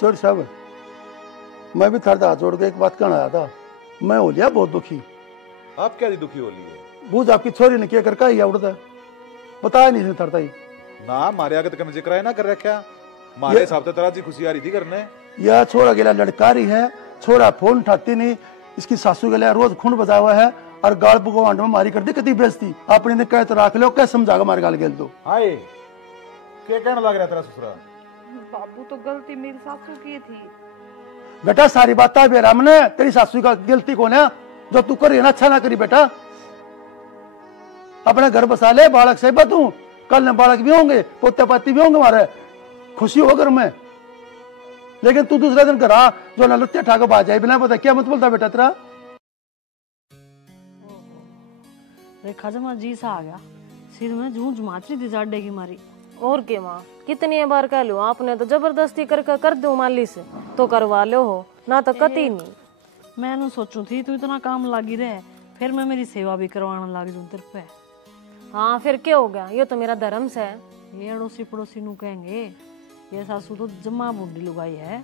चोर साहब, मैं भी थारे हाथ जोड़ के एक बात कहना आया था। मैं हो लिया बहुत दुखी। आप क्या दुखी हो लिए? बूझ आपकी छोरी ने क्या कर का उड़ता बताया नहीं थरता ही ना मारे आगे तक जिक्र है ना कर रखा मारे साहब तो तरह जी खुशी आ रही थी करने। यह छोरा गया लड़कारी है, छोरा फोन उठाती नहीं, इसकी सासू गया रोज खून बजा हुआ है और गाल भगवान में मारी कर दी कति बेचती अपने ने कह तो रख लो क्या समझागा मारे गाल गेल तो। हाय क्या कहने लग रहा तेरा ससुरा? बाबू तो गलती मेरी सासू की थी। बेटा सारी बात बेराम ने तेरी सासू का गलती कौन है? जो तू करी ना अच्छा ना करी बेटा, अपने घर बसा ले, बालक से तू कल न बालक भी होंगे, पोते पाती भी होंगे, हमारे खुशी हो घर में। लेकिन तू दूसरे दिन घर आ जो न लुत्ते ठाकर बाज जाए बिना पता क्या मत बोलता बेटा तेरा। रेखा जमा जी सा आ गया, सिर में जूझ माचरी थी जाडे की मारी। और के माँ कितनी बार कह लो, आपने तो जबरदस्ती कर दो माली से तो करवा लो हो ना तो कती नहीं। मैं न सोचू थी तू इतना काम लागी रहे, फिर मैं मेरी सेवा भी करवाने लग जूं तेरे पे। हाँ फिर क्या हो गया, ये तो मेरा धर्म से है। ये अड़ोसी पड़ोसी नु कहेंगे ये सासू तो जम्मा बुढ़ी लुगाई है,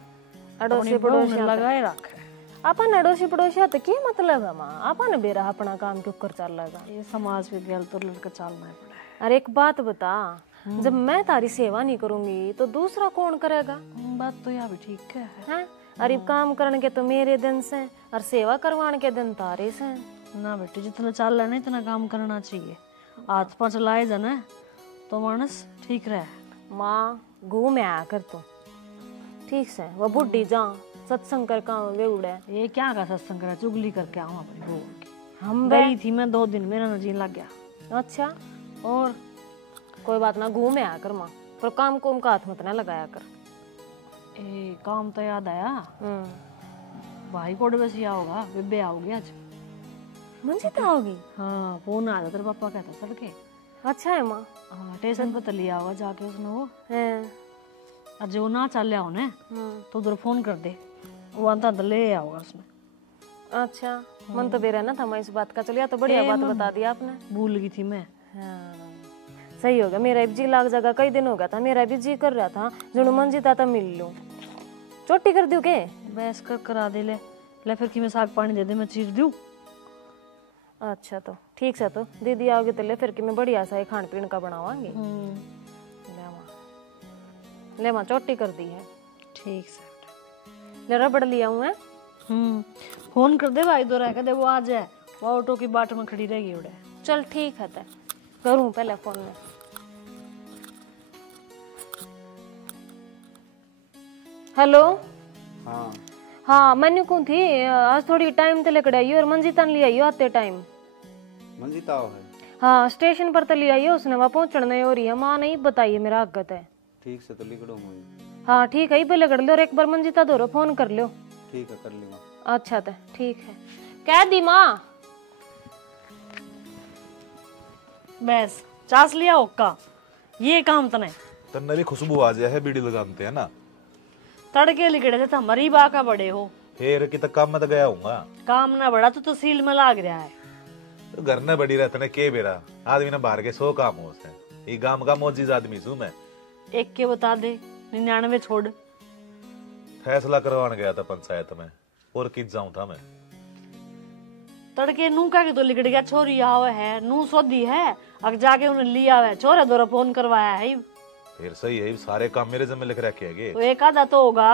अड़ोसी पड़ोसी लगाए रखे। अपन अड़ोसी पड़ोसी तो क्या मतलब है माँ, अपन बेरा अपना काम क्यों कर चल रहा? ये समाज के गल तो लड़का चलना पड़ा। अरे एक बात बता, जब मैं तारी सेवा नहीं करूंगी तो दूसरा कौन करेगा? बात तो यह भी ठीक है। अरे काम करने के तो मेरे दिन से और सेवा करवाने के दिन तारे से। ना बेटी जितना चल रहा है इतना काम करना चाहिए, हाथ पांच लाए जाना तो मानस ठीक रहे। माँ घूम आया कर तू ठीक से, वो बुढ़ी जा सत्संग कर का वे उड़े। ये क्या का सत्संग करा, चुगली करके आऊँ अपनी बहू की। हम गई थी मैं 2 दिन, मेरा नजीन लग गया। अच्छा और कोई बात ना, घूम आया कर माँ, पर काम को उनका हाथ मत ना लगाया कर। ए काम तो याद आया, भाई को बस या होगा, बेबे आओगी आज। मंजिता होगी? हाँ फोन आया तेरे पापा कहता चल के। अच्छा है माँ। हाँ स्टेशन पर लिया होगा जाके उसने वो है। आज वो ना चल होने तो उधर फोन कर दे, वो अंता ले आओगा उसने। अच्छा मन तो बेरा ना था मैं इस बात का, चलिए तो बढ़िया बात बता दिया आपने। भूल गई थी मैं। हाँ सही हो गया, मेरा भी जी लाग जाएगा, कई दिन हो गया था मेरा भी जी कर रहा था जो मंजिता था मिल लूं। चोटी कर दूं के? बस कर करा दे ले फिर कि मैं साग पानी दे दे, मैं चीर दूं। अच्छा तो ठीक है, तो दीदी आओगे तो ले फिर कि मैं बढ़िया सा खान पीन का बनावांगी। ले माँ चोटी कर दी है। ठीक है ले रबड़ लिया हूँ। फोन कर दे भाई दो रह दे, वो आ जाए, वो ऑटो की बाट में खड़ी रहेगी उड़े। चल ठीक है, तय करूँ पहले फोन में। हेलो। हाँ मैंने कौन थी आज थोड़ी टाइम ते लेकर आई और मंजिता ने ले आई आते टाइम। मंजिता है? हाँ स्टेशन पर तो ले आई, उसने वहाँ पहुँचने हो रही है, माँ नहीं बताइए मेरा आगत है। ठीक से तो लिखड़ो मैं। हाँ ठीक है, पहले कर लो और एक बार मंजिता दो फोन कर लो। ठीक है कर लूंगा। अच्छा तो ठीक है, कह दी माँ। बस चास लिया ओक्का, ये काम तने तन्नली खुशबू आ जाए है, बीड़ी लगाते हैं ना तड़के लिखड़े थे हमारी बा का बड़े हो। फिर कि तक काम में तो गया हूँगा, काम ना बड़ा तो तहसील में लाग रहा है। तो घर ने बड़ी रहते ने के बेरा आदमी ने बाहर के 100 काम हो से, ये गांव का मोजीज आदमी सू मैं। एक के बता दे 99 छोड़। फैसला करवाने गया था पंचायत में और किस जाऊं था मैं। तड़के नू का के तो लिखड़ गया, छोरी आवे है नू सोदी है, अग जाके उन्हें लिया है, छोरे दोरा फोन करवाया है। फिर सही है, सारे काम मेरे जिम्मे लिख रखे है। तो एक आधा तो होगा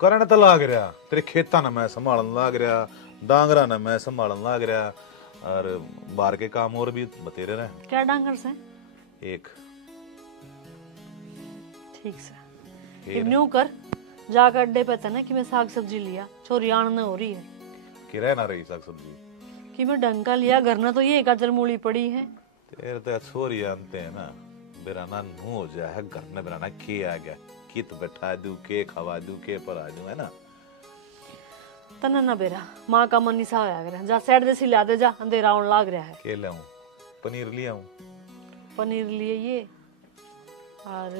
करने तो लाग रहा, तेरे खेता ने मैं संभालन लाग रहा, डांगरा ने मैं संभालन लाग रहा, और बाहर के काम और भी बतेरे रहे। क्या डांगर से? एक ठीक से फिर न्यू कर, जाकर अड्डे पे था ना कि मैं साग सब्जी लिया, छोरी आनने हो रही है कि रह ना रही साग सब्जी कि मैं ढंग का लिया, घर ना तो ये गाजर मूली पड़ी है। तेरे तो छोरी आनते हैं ना, बेराना नू हो जाए है घर में, बेराना के आ गया कित बैठा दू के खवा दू के पर आ दू, है ना। तना ना बेरा माँ का मन निशा होया करे, जा साइड देसी ला दे, जा अंधेरा आउन लाग रहा है। के लाऊं? पनीर लिया हूं। पनीर लिए ये और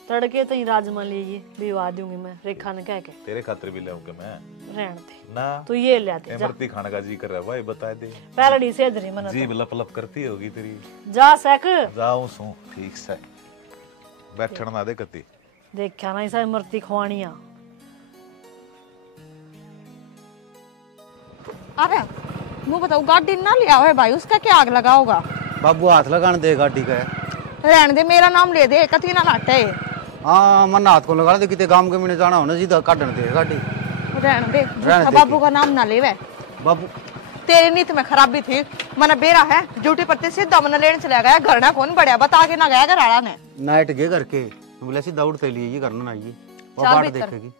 तड़के तो ही राजमा लिए भिवा दूंगी मैं, रेखा ने कह के। तेरे खातिर भी लाऊं के मैं? रहन दे ना तो ये ले आते। इमरती खाने का जी कर रहा है भाई, बता दे। पैरडी से इधर ही मन जीभ लप लप करती होगी तेरी। जा सक जाऊं सू ठीक से, बैठण ना दे कती। देखा ना इसा मरती खवानिया। अरे मुँह बताओ, गाड़ी ना लिया है भाई, उसका क्या आग लगा होगा? बाबू हाथ लगाने दे गाड़ी का। रहने दे, मेरा नाम ले दे, कती ना नाटे। हाँ मन हाथ को लगा दे, कितने गांव के मैंने जाना होना सीधा काटने दे गाड़ी। रहने दे, रहने दे बाबू का नाम ना ले वे। बाबू तेरी नीत में खराबी थी। मना बेरा है ड्यूटी पर सीधा मना लेने चला गया, घर ना कौन बढ़िया बता के ना गया घर आड़ा ने। नाइट गए करके बोले सीधा उड़ते लिए ये करना ना ये वो चल बाट भीतर। देखेगी।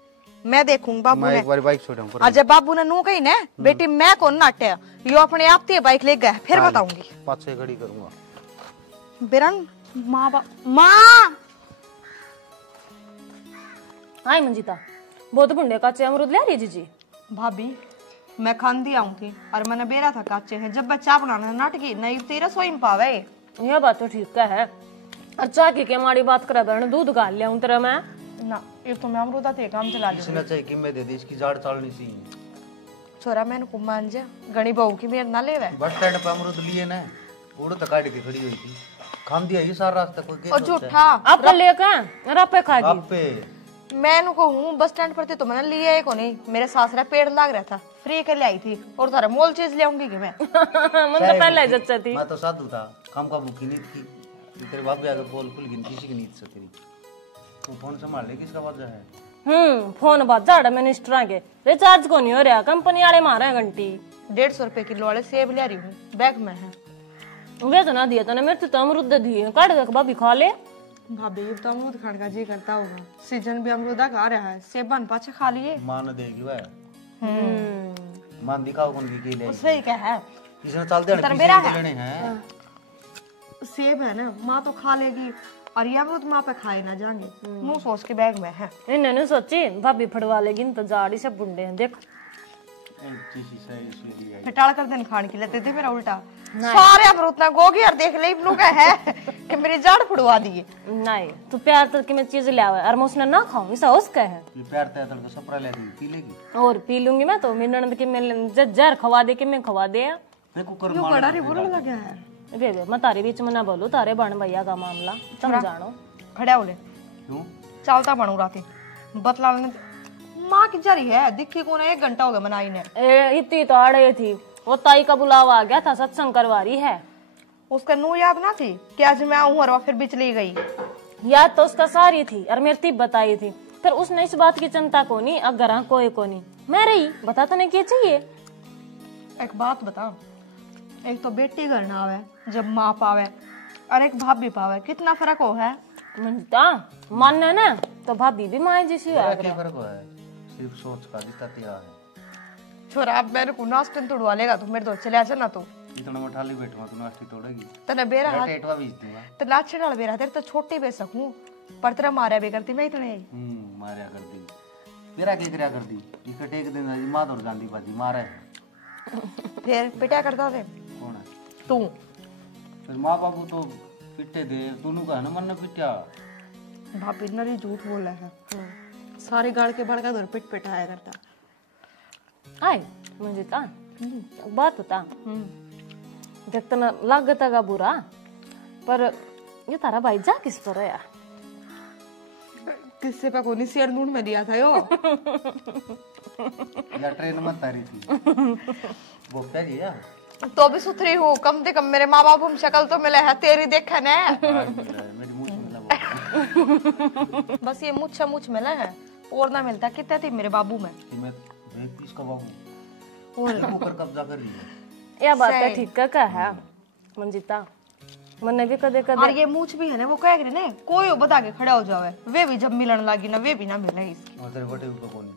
मैं देखूंगी बाबू मैं ने। एक बार बाइक छोड़ा हूं आज जब बाबू ने नू कही ने बेटी मैं कौन नाटे, यो अपने आप ते बाइक ले गए, फिर बताऊंगी। पाँच छह घड़ी करूंगा। बिरन माँ माँ हाय मंजिता, बहुत बुंडे काचे अमरूद ले रही जीजी। भाभी मैं खांदी आऊं थी और मैंने बेरा था काचे हैं, जब बच्चा बनाना नाटकी नहीं तेरा सोई में पावे। यह बात तो ठीक है। अच्छा की माड़ी बात करे बहन, दूध गाल लिया तेरा मैं ना ये तो मैं अमरूदा थे काम चला किसी लिया। ने चाहिए कि मैं दे दी इसकी जाड़ चालनी सी। छोरा मैंने को मान जा गणी बहू की मेर ना लेवे। बस स्टैंड पे अमरूद लिए ना उड़ तो काट के खड़ी हुई थी, खान दिया ये सारा रास्ता कोई और झूठा आप लेकर और आप पे खागी। आप पे मैं नु कहूं बस स्टैंड पर थे तो मैंने लिया है को नहीं, मेरे सासरा पेड़ लाग रहा था, फ्री के ले आई थी और तारा मोल चीज ले आऊंगी कि मैं। मन तो पहले जच्चा थी। मैं तो साधु था, काम का भूखी नींद की तेरे बाप भी आगे बोल खुल गिन किसी की नींद से तेरी। तू फोन संभाल ले, किसका बात है? फोन बात झाड़ा मिनिस्टर के रिचार्ज को नहीं हो रहा, कंपनी वाले मारे घंटी। 150 रुपए किलो वाले सेब ले रही हूँ, बैग में है। वे तो ना दिया तो मेरे तो अमरूद दिए, काट के भाभी खा ले। भाभी तो अमरूद खाने का जी करता होगा, सीजन भी अमरूदा खा रहा है, सेब बन पाछे खा लिए। मान देगी वह मान दिखाओ कौन की ले सही क्या है, इसने चल दे तरबेरा है। लेने हैं सेब है ना, माँ तो खा लेगी और ये अमरूद माँ पे खाए ना जाएंगे, मुंह सोच के बैग में है। इन्होंने सोची भाभी फड़वा लेगी तो जाड़ी से बुंडे हैं देख। फिटाड़ कर दिन खाने के लेते थे मेरा उल्टा सारे अमरूद ना गोगी और देख ले इब्नू का है कि मेरी जाड़ फुड़वा दिए। नहीं तू प्यार तक की मैं चीज ले आवे और मैं उसने ना खाऊं, ऐसा उसका है। ये प्यार तैतल को सपरा लेगी पी लेगी और पी लूंगी मैं तो, मेरी ननद की मैं जहर खवा दे के मैं खवा दे। मैं कुकर यो बड़ा री बोलने लगा है। वे मैं तारे बीच में ना बोलू, तारे बहन भैया का मामला तुम जानो। खड़ा हो ले, क्यों चलता बनू राती बतला ने माँ की जरी है, दिखी को ना 1 घंटा हो गया मनाई ने। इतनी तो अड़े थी, वो ताई का बुलावा आ गया था, सत्संग करवारी है। उसका नू याद ना थी कि आज मैं आऊं और वो फिर बिचली गई। याद तो उसका सारी थी और मेरी तिब बताई थी, फिर उसने इस बात की चिंता को नहीं, अगर कोई को नहीं मैं रही बता तो नहीं क्या चाहिए। एक बात बता, एक तो बेटी घर ना आवे जब माँ पावे और एक भाभी पावे, कितना फर्क हो है। मनता मानना ना तो भाभी भी माए जैसी है। क्या फर्क है, सिर्फ सोच का रिश्ता तेरा है। छोरा अब मेरे को नाश्ते तोड़वा लेगा तो मेरे तो चले आजा ना तू इतना मैं ठाली बैठूंगा तू नाश्ती तोड़ेगी तने बेरा हाथ टेटवा बीच दूंगा। तो नाचे डाल बेरा तेरे तो छोटी बेच सकूं पर तेरा मारा भी करती मैं इतने मारिया कर दी मेरा क्या करया कर दी टिकट एक दिन मां दौड़ जांदी बाजी मारे फिर पिटा करता थे कौन है तू। फिर माँ बाबू तो पिटे दे तूनु का है ना मन ने पिटा। भाभी नरी झूठ बोल रहा है, सारे गाड़ के भड़का दौर पिट पिटाया करता। आय मंजिता बात होता देख तो लागत का बुरा, पर ये तारा भाई जा किस पर है यार? किससे पे कोनी शेर नून में दिया था यो या ट्रेन में तारी थी वो क्या जी तो भी सुथरी हूँ, कम से कम मेरे माँ बाप हम शक्ल तो मिले है, तेरी देखा ने मेरी मुंह में लगा बस ये मुझ मिला है और ना मिलता। कितने थी मेरे बाबू में कि मैं पीस का बाबू और ऊपर कब्जा कर लिया। यह बात है ठीक का है मंजिता, मैंने भी कदे कदे और ये मूछ भी है ना वो कह रहे ने कोई बता के खड़ा हो जावे, वे भी जब मिलन लगी ना वे भी ना मिले इसकी। और तेरे बटे ऊपर कौन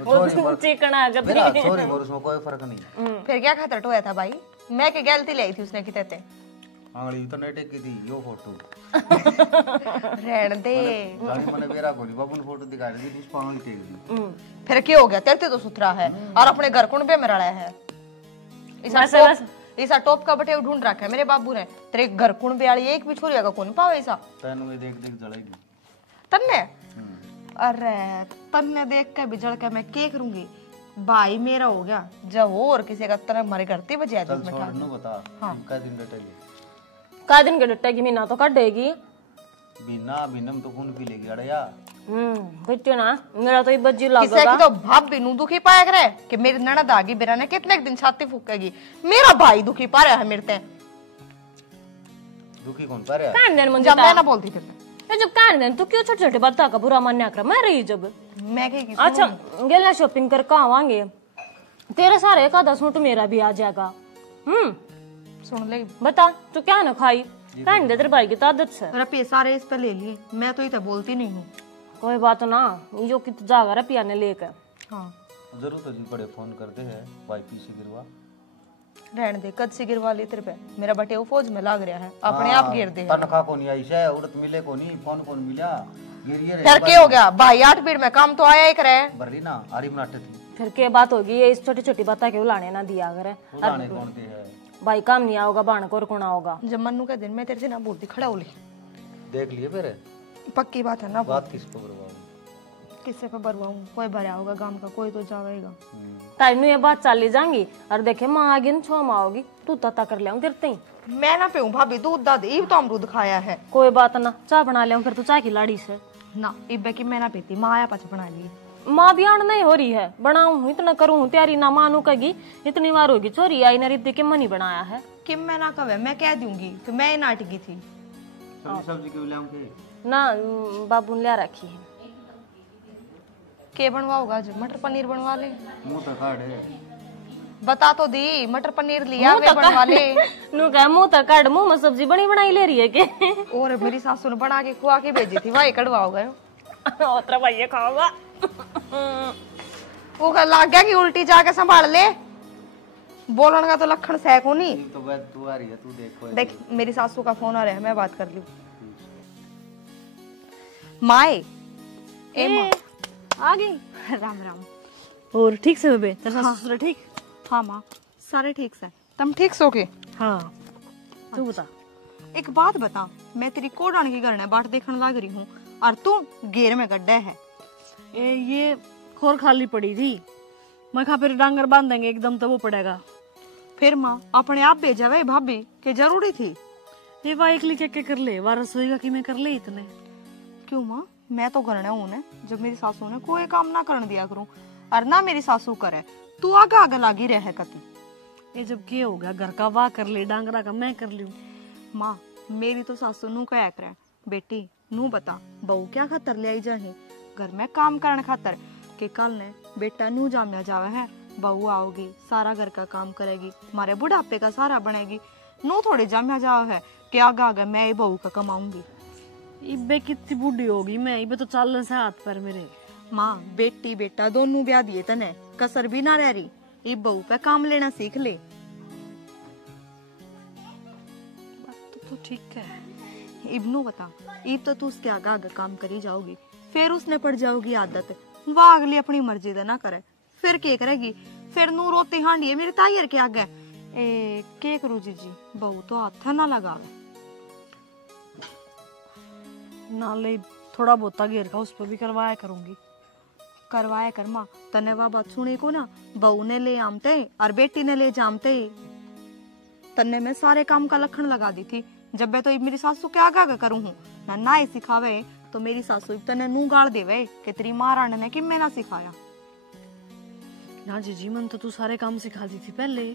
वो चिकना कर मेरा सॉरी और उसमें कोई फर्क नहीं। फिर क्या खातर टोया था भाई, मैं के गलती ले आई थी उसने किते थे आंगली तो नहीं टेकी थी यो फोटो रहन दे गाड़ी मैंने बेरा कोनी बाबू ने फोटो दिखा रही थी उस पांगली टेक दी। फिर क्या हो गया, तेरे तो सुथरा है और अपने घर कुंड पे में रड़ा है। ऐसा टॉप का बटे ढूंढ रखा है मेरे बाबू ने, तेरे घर कुंड पे वाली एक भी छोरी का कौन पाओ ऐसा तन में देख देख जलेगी तन्ने। अरे तन्ने देख के बिजड़ के मैं क्या करूंगी भाई, मेरा हो गया जब हो और किसी का तरह हमारे घर ते बजे चल छोड़ नु बता कै दिन डटेगी का दिन के डट्टे की मीना तो काटेगी बिना बिनम तो कौन पी लेगी अरे यार। कुछ ना मेरा तो बज्जी किसे लगेगा। की तो भाभी नू दुखी पाया करे कि मेरी ननद आगी बिरा ने कितने दिन छाती फूकेगी। मेरा भाई दुखी पा रहा है मेरे ते। दुखी कौन पा रहा? कान देन मुझे जब मैं ना बोलती फिर ये जब कान देन तू क्यों छोटे छोटे बातों का बुरा मानने कर मैं रही जब। मैं की अच्छा गेला शॉपिंग कर कहाँ आवांगे तेरे सारे का 10 सूट मेरा भी आ जाएगा। सुन ले बता तू क्या ना खाई कान दे तेरे भाई की तो आदत से। रुपये सारे इस पे ले लिए मैं तो इतना बोलती नहीं हूँ। कोई बात ना जो कि तू जागा रे पियाने लेकर। हाँ जरूर तो जी बड़े फोन करते हैं वाईपी से गिरवा रहने दे कद से गिरवा ले तेरे पे मेरा बटे वो फौज में लाग रहा है अपने आप गिर दे। तनखा को नहीं आई से उड़त मिले को नहीं फोन कौन मिला गिरिए रे फिर क्या हो गया भाई 8 भीड़ में काम तो आया ही करे। बरली ना आरी बनाते थी फिर क्या बात होगी ये इस छोटी छोटी बात के उलाने ना दिया करे। उड़ाने कौन थे है भाई काम नहीं आओगा बाण को कौन आओगा। जब मन्नू के दिन में तेरे से ना बोलती खड़ा हो ले देख लिए फिर पक्की बात है ना। बात किसको करवाऊं किससे पे बरवाऊं कोई भरा होगा गांव का कोई तो जाएगा। टाइम ये बात चली जाएंगी और देखे माँ आगे न छो माँ होगी तू तता कर ले गिरते ही। मैं ना पीऊं भाभी दूध दाद इब तो अमरूद खाया है। कोई बात ना चाय बना ले फिर तू चाय की लाड़ी से ना इब की मैं ना पीती माँ आया पाछ बना ली। माँ भी आण नहीं हो रही है बनाऊं इतना करूँ तैयारी ना मानू कगी इतनी बार होगी चोरी आई ना रिद्दी के मन ही बनाया है कि मैं ना कवे मैं कह दूंगी कि मैं नाटकी थी। सब्जी के लाऊं के ना बाबू ने लिया रखी है। के बनवाओगा आज मटर पनीर बनवा ले। मुंह तो काट है बता तो दी मटर पनीर लिया वे बनवा ले। नू कह मुंह तक काट मुंह में सब्जी बनी बनाई ले रही है के और मेरी सासू ने बना के खुआ के भेजी थी वही कड़वाओ गए ओतरा भाई खाओगा वो लग गया कि उल्टी जाके संभाल ले बोलन का तो लखन सह को नहीं। तो बात तू आ रही है तू देखो देख मेरी सासू का फोन आ रहा है मैं बात कर लूं। माए ए माँ आ गई। राम राम। और ठीक से बेबे तेरा ससुर ठीक। हाँ माँ सारे ठीक से तुम ठीक सो के। हाँ तू बता एक बात बता मैं तेरी कोडान की घर बाट देखने लग रही हूँ और तू घेर में गड्ढे है। ये खोर खाली पड़ी थी मैं कहा फिर डांगर बांध देंगे एकदम तो वो पड़ेगा। फिर माँ अपने आप भेजा वे भाभी के जरूरी थी। ये वाह एक लिख के कर ले वाह रसोई का कि मैं कर ले इतने। क्यों माँ मैं तो करना हूँ ने जब मेरी सासू ने कोई काम ना करने दिया करूँ और ना मेरी सासू करे तू आगे आगे लागी रहे कती। ये जब क्या हो गया घर का वाह कर ले डांगरा का मैं कर लूं। माँ मेरी तो सासू नू कह करे बेटी नू बता बहू क्या खातर ले आई जाही घर में काम करने खातर कि कल ने बेटा नू जामिया जावे है बहू आओगी सारा घर का काम करेगी हमारे बुढ़ापे का सारा बनेगी नू थोड़ी जामिया जाओ है कि आगे आगे मैं ये बहू का कमाऊंगी। इबे कितनी बूढ़ी होगी मैं इबे तो चल से हाथ पर मेरे। माँ बेटी बेटा दोनों ब्याह दिए तने कसर भी ना रह रही ये बहू पे काम लेना सीख ले। तो ठीक है इब्नू बता इब तो तू उसके आगे आगे काम करी जाओगी फिर उसने पड़ जाओगी आदत वह अगली अपनी मर्जी दे ना करे फिर क्या करेगी फिर नू रोती हांडी मेरे तायर के आगे ए के करू जी बहू तो हाथ ना लगावे नाले थोड़ा बहुता घेर का उस पर भी करवाया करूंगी। करवाया कर माँ तने वह बात सुने को ना बहू ने ले आमते और बेटी ने ले जामते तन्ने में सारे काम का लखन लगा दी थी जब मैं तो मेरी सासू के आगे आगे करूँ हूँ ना ही सिखावे तो मेरी सासू तने नू गाड़ देवे कि तेरी माँ रानी ने कि मैं ना सिखाया। ना जीजी मन तो तू सारे काम सिखा दी थी पहले।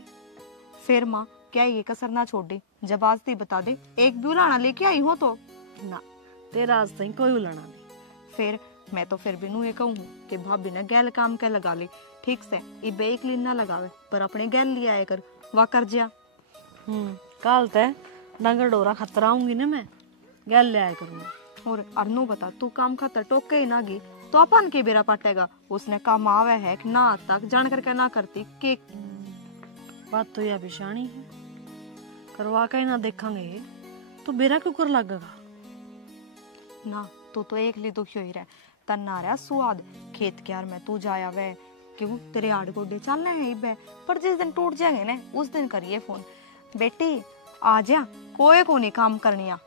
फिर माँ क्या ये कसर ना छोड़ दे जब आज ती बता दे एक भी उलाना लेके आई हो तो ना तेरा आज तक कोई उलाना नहीं। फिर मैं तो फिर भी नू ये कहूँ कि भाभी ने गैल काम के लगा ले ठीक से इबे एक लीन ना लगावे पर अपने गैल लिया आया कर वा कर जिया। काल तय डांगर डोरा खतरा आऊंगी ना मैं गैल ले आया करूंगी। और अरनू बता तू काम खाता टोक के ही ना गी तो अपन के बेरा पाटेगा उसने काम आवे है कि ना आता जान करके ना करती के बात तो यह बिशानी है करवा के ना देखेंगे तो बेरा क्यों कर लगेगा ना तो एक ली दुखी ही रहे तन्ना रहा स्वाद खेत क्यार में तू जाया वे क्यों तेरे आड़ गोडे चलने हैं इबे पर जिस दिन टूट जाएंगे ना उस दिन करिए फोन बेटी आ जा कोई को नहीं काम करनिया।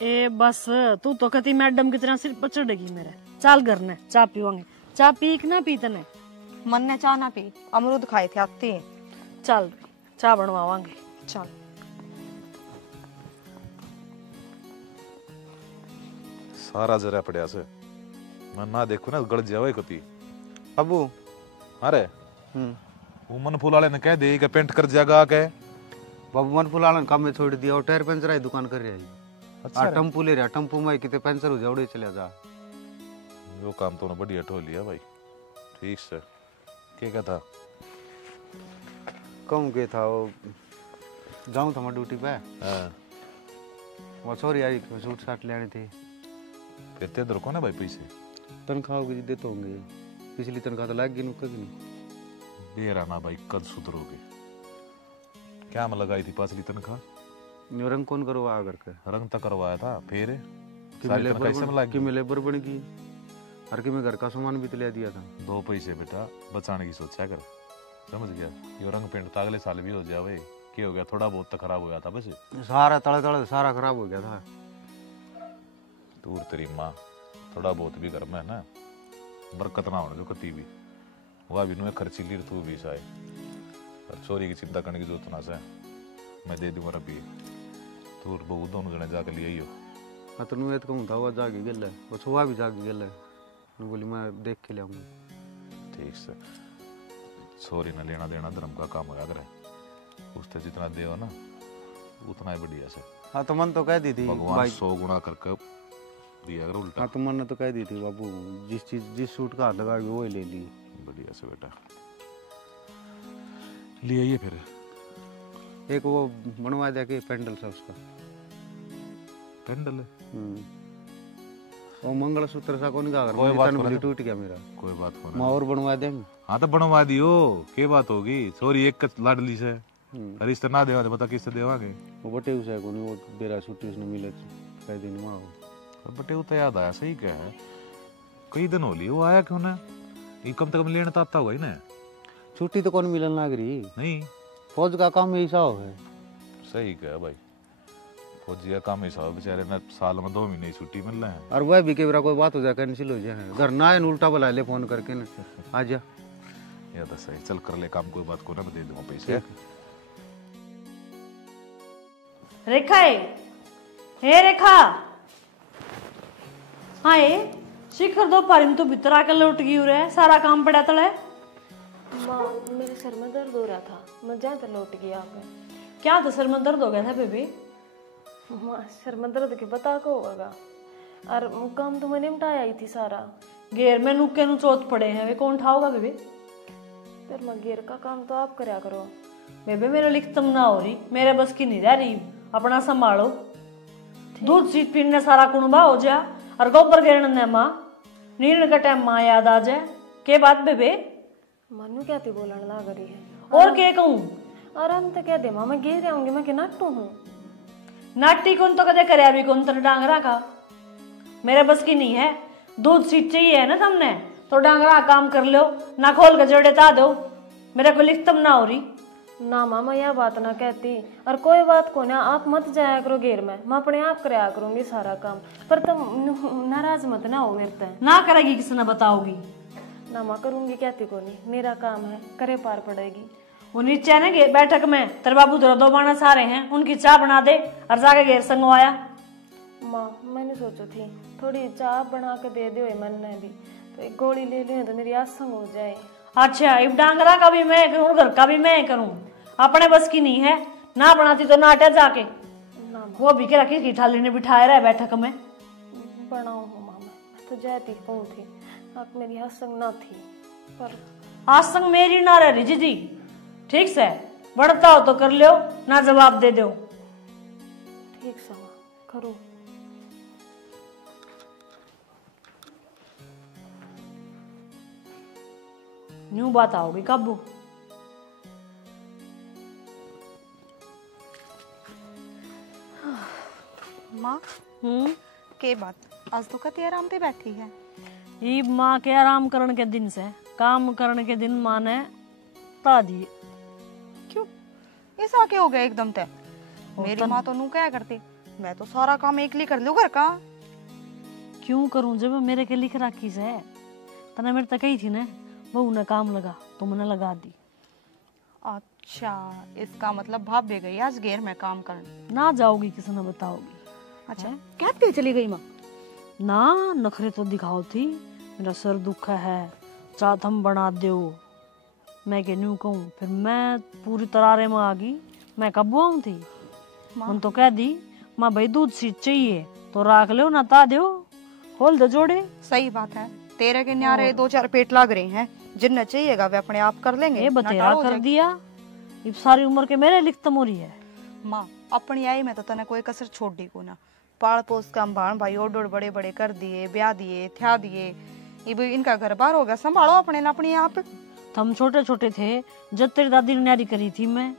ए बस तू तो कती मैडम की तरह सिर पर चढ़ेगी मेरे चाल घर ने चाय पीवांगे चाय पी ना पीते ने मन ने चाह ना पी अमरूद खाए थे आते चल चाय बनवावांगे चल सारा जरा पड़या से मैं ना देखू ना गड़ जावे कती। अबू अरे वो मन फूल वाले ने कह दे कि पेंट कर जाएगा के बाबू मन फुलालन काम में छोड़ दिया और टायर पंचर है दुकान कर रही है। अच्छा टम्पू ले रहा टम्पू में कितने पंचर हो जाओ चले जा। यो काम तो बढ़िया ठो लिया भाई। ठीक से क्या कहता कम के था वो जाऊँ था मैं ड्यूटी पे। वो सॉरी आई सूट साट लेने थे। फिर तेरे को ना भाई पैसे तनख्वाह की देते होंगे। पिछली तनख्वाह तो लाग गई कभी नहीं दे रहा ना भाई। कद सुधरोगे क्या में लगाई थी पिछली तनख्वाह? रंग कौन करवा करके रंग तक करवाया था फिर कि मैं लेबर बन गई और कि मैं घर का सामान भी तो ले दिया था। 2 पैसे बेटा बचाने की सोचा कर समझ गया। ये रंग पेंट तो अगले साल भी हो जाए। क्या हो गया थोड़ा बहुत तो खराब हो गया था बस सारा तड़े तड़े सारा खराब हो गया था। दूर तेरी माँ थोड़ा बहुत भी घर में है ना बरकत ना होने जो कती भी वह भी नुए खर्ची ली तू भी साए और चोरी की चिंता करने की जरूरत ना से मैं दे दूंगा रबी तू बहु दोनों जने जाके लिए ही हो। हाँ तो नुए तो कहूँ था वह जागी गल है वो सुबह भी जागी गल है बोली मैं देख के ले आऊँगा। ठीक से चोरी न लेना देना धर्म का काम होया करे उससे जितना दे ना उतना ही बढ़िया से। हाँ तो मन तो कह दी थी भगवान 100 गुना करके दिया अगर उल्टा। हाँ तो मन ने तो कह दी थी बाबू जिस सूट का हाथ लगा वो ही ले ली। बढ़िया से बेटा ले आइए फिर एक वो बनवा दिया कि पेंडल सा उसका पेंडल वो मंगलसूत्र सा कौन का कोई बात नहीं टूट गया मेरा। कोई बात को मैं और बनवा देंगे। हाँ तो बनवा दियो क्या बात होगी। सॉरी एक लाडली से रिश्ता ना देवा बता किससे देवांगे। वो बटे उसे को नहीं वो बेरा छुट्टी उसने मिले कई दिन माँ बटे वो तो याद आया सही क्या है कई दिन हो लिए वो आया क्यों ना ये कम से कम लेने तो आता हुआ ही ना। छुट्टी तो कौन मिलन लग रही नहीं फौज का काम ऐसा हो है। सही क्या भाई फौजी का काम ऐसा हो बेचारे ना साल में 2 महीने छुट्टी मिल रहे हैं। और वह भी कई कोई बात हो जाए कैंसिल हो जाए घर ना है उल्टा बुला ले फोन करके ना आ जा या तो सही चल कर ले काम कोई बात को ना मैं दे दूंगा पैसे। रेखा हे रेखा हाँ ये शिखर दोपहर में तो भीतर आकर लौट गई रे सारा काम पड़ा तले। माँ मेरे सर में दर्द हो रहा था मैं जहाँ तक लौट गया आकर। क्या तो सर में दर्द हो गया था बेबी? माँ सर में दर्द के बता को होगा और काम तो मैंने निपटाया ही थी सारा। गेर में नुक्के नु चोट पड़े हैं वे कौन उठाओगा बेबी? फिर मैं गेर का काम तो आप करया करो। बेबी मेरे लिखतम ना हो रही मेरे बस की नहीं रह रही अपना संभालो। दूध सीट पीने सारा कुणबा हो जा और गोबर गिरने ने माँ नींद का टाइम माँ याद आ जाए के बात बेबे? मनु क्या थी बोलने लग रही है और के कहूँ आराम तो कह दे माँ मैं गिर जाऊंगी मैं कि नाटू हूँ। नाटी कौन तो कदे करे अभी कौन तर डांगरा का मेरे बस की नहीं है। दूध सीट चाहिए है ना तुमने तो डांगरा काम कर लो ना खोल के जोड़े ता दो मेरे को लिखतम ना हो रही। ना मामा यह बात ना कहती और कोई बात को ना आप मत जाया करो घेर में मैं अपने आप कराया करूंगी सारा काम पर तुम नाराज मत ना हो मेरे से। ना करेगी किसी ने बताओगी ना माँ करूंगी कहती को नहीं मेरा काम है करे पार पड़ेगी। वो नीचे है ना बैठक में तेरे बाबू तेरा 2 बाणा सारे हैं उनकी चाय बना दे और जाके घेर संगवाया। माँ मैंने सोचो थी थोड़ी चाय बना के दे दो मन ने भी तो एक गोली ले लूँ तो मेरी आसंग हो जाए। अच्छा इब डांगरा का भी मैं करूँ घर का भी मैं करूँ अपने बस की नहीं है ना बनाती तो नाटे जाके ना वो भी के रखी की ठाली ने बिठाया रहा बैठक में बनाओ मामा मैं तो जाती कहूँ थी आप मेरी आसंग ना थी पर आसंग मेरी ना रह रही जी ठीक से बढ़ता हो तो कर लो ना जवाब दे दो। ठीक से माँ करो। न्यू बात आओगी काबू माँ के बात आज तो कती आराम पे बैठी है। ई माँ के आराम करने के दिन से काम करने के दिन माँ ने ता दिए। क्यों ऐसा क्या हो गया एकदम ते? मेरी माँ तो नू क्या करती मैं तो सारा काम अकेली कर लूं घर का। क्यों करूं जब मेरे के लिख रखी से तने मेरे तक ही थी ना बहू ने काम लगा तो मैंने लगा दी। अच्छा इसका मतलब भाभी गई आज घेर में काम करने ना जाओगी किसी ने बताओगी। अच्छा क्या चली गई माँ? ना नखरे तो दिखाओ थी, मेरा सर दुखा है, चाट हम बना दो। मैं के न्यू कहूँ, फिर मैं पूरी तरारे में आ गई। मैं कब आऊँ थी, उन तो कह दी माँ भाई दूध सी चाहिए तो राख लो ना ता दो, खोल दो जोड़े। सही बात है, तेरे के न्यारे 2-4 पेट लाग रहे हैं, जिन्हें चाहिएगा वे अपने आप कर लेंगे। ये बतेरा कर दिया, ये सारी उम्र के मेरे लिखतम हो रही है। माँ अपनी आई में तो तने कोई कसर छोड़ दी को ना, पाल पोस का भाण भाई ओड बड़े बड़े कर दिए, ब्याह दिए, थ्या दिए, ये भी इनका घर बार हो गया, संभालो अपने ना अपनी आप। हम छोटे छोटे थे जब तेरी दादी ने न्यारी करी थी मैं,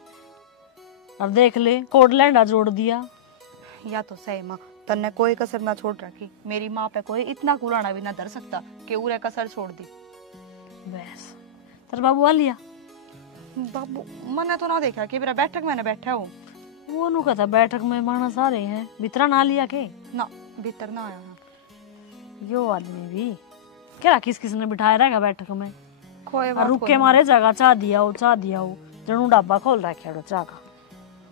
अब देख ले कोड लैंडा जोड़ दिया। या तो सही माँ, तन्ने कोई कसर ना छोड़ रखी, मेरी माँ पे कोई इतना कुलाना भी ना धर सकता कि उरे कसर छोड़ दी। बस तेरा बाबू आ लिया? बाबू मैंने तो ना देखा कि मेरा बैठक मैंने बैठा हूँ। वो नु कहता बैठक में मानस आ रहे हैं, भीतरा ना लिया के ना भीतर ना आया है। यो आदमी भी क्या किस किसने बिठाया रहेगा बैठक में, कोई और बात रुक कोई के नहीं। मारे जगह चाह दिया हो जणू डब्बा खोल रखा चाह का।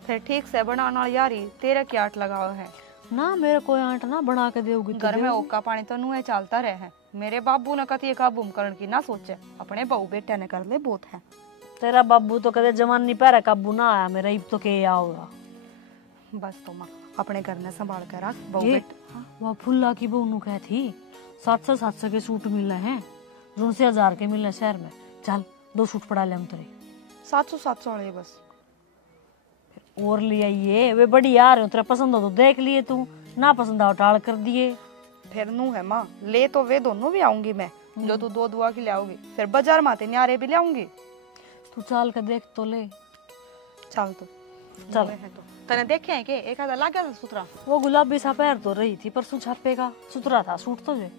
फिर ठीक से बनाना यारी, तेरे क्या आट लगाओ है ना, मेरे कोई आंट ना बना के देगी तो घर में ओका पानी तो नुए चलता रहे है। मेरे बाबू ने कती काबू करण की ना सोचे, अपने बहू बेटे ने कर ले बहुत है। तेरा बाबू तो कदे जवान नहीं पैरा काबू ना आया, मेरा इब तो के आओगा। बस तो माँ अपने घर ने संभाल कर रख बहू ये बेटे। वह फुल्ला की बहू नु कह थी 700 के सूट मिले हैं, जो से 1000 के मिले शहर में, चल 2 सूट पड़ा ले हम तेरे। 700 वाले बस और ले आइए, वे बड़ी यार तेरा पसंद हो तो देख लिए तू, ना पसंद आओ टाल कर दिए। फिर नू है माँ, ले तो वे दोनों भी आऊंगी मैं, जो तू 2 दुआ की ले आओगी, फिर बाजार माते न्यारे भी ले आऊंगी। तू चाल कर देख तो ले। चल तो चल। है तो तने देखे हैं के एक आधा लग गया था सुतरा। वो गुलाबी सा पैर तो रही थी, परसों छापेगा सुतरा था सूट तो जे।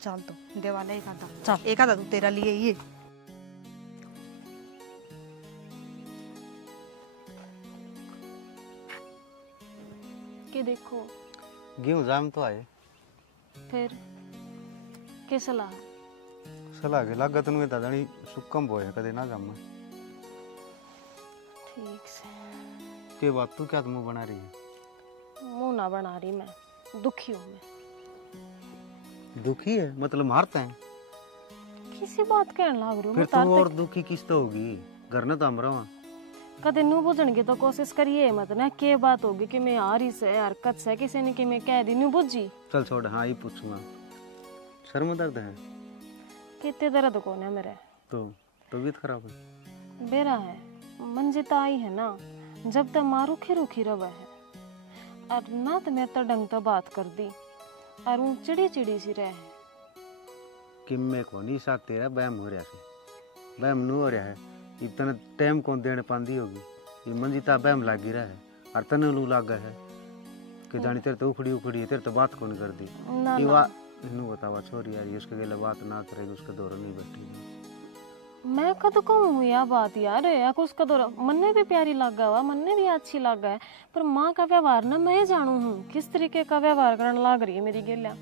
चल तो देवाला एक आधा, चल। एक आधा तू तेरा लिए ये। कि देखो गेहूँ जाम तो आए फिर के सलाह सलाह के लागत नु दादानी सुक्कम बोए कदे ना जाम। ठीक से के बात तू क्या मुंह बना रही है? मुंह ना बना रही, मैं दुखी हूँ। मैं दुखी है मतलब मारते हैं किसी बात कहने लाग रही हूँ फिर मैं तू तार और दुखी किस तो होगी? घर ने तो हम रहा कदे नू बुझण की तो कोशिश करिए मत ना, के बात होगी कि मैं आ रही से हरकत से किसी ने कि मैं कह दी नू बुझी। चल छोड़, हाँ ही पूछूंगा। सर में दर्द है? कितने दर्द कौन है मेरे? तो तबीयत खराब है? बेरा है मंजिता आई है ना, जब तक माँ रूखी रूखी रवा है, और ना तो मेरे तो ढंग तो बात कर दी, और वो चिड़ी चिड़ी सी रहे है। कि मैं को नहीं साथ तेरा बैम हो रहा से बैम नू हो रहा है, इतना टाइम कौन देने पांदी होगी? ये मंजिता बैम लागी रहा है और तने लू लागा है कि जानी तेरे तो उखड़ी उखड़ी है, तेरे तो बात कौन कर दी? ना ये ना बात नू बतावा छोरी यार, उसके गले बात ना करेगी, उसके दौर नहीं बैठेगी। मैं कद कहूँ यह बात यार, या को उसका दौरा मन्ने भी प्यारी लगा हुआ, मन्ने भी अच्छी लगा है, पर माँ का व्यवहार ना मैं जानू हूँ किस तरीके का व्यवहार करने लग रही है मेरी गेलिया।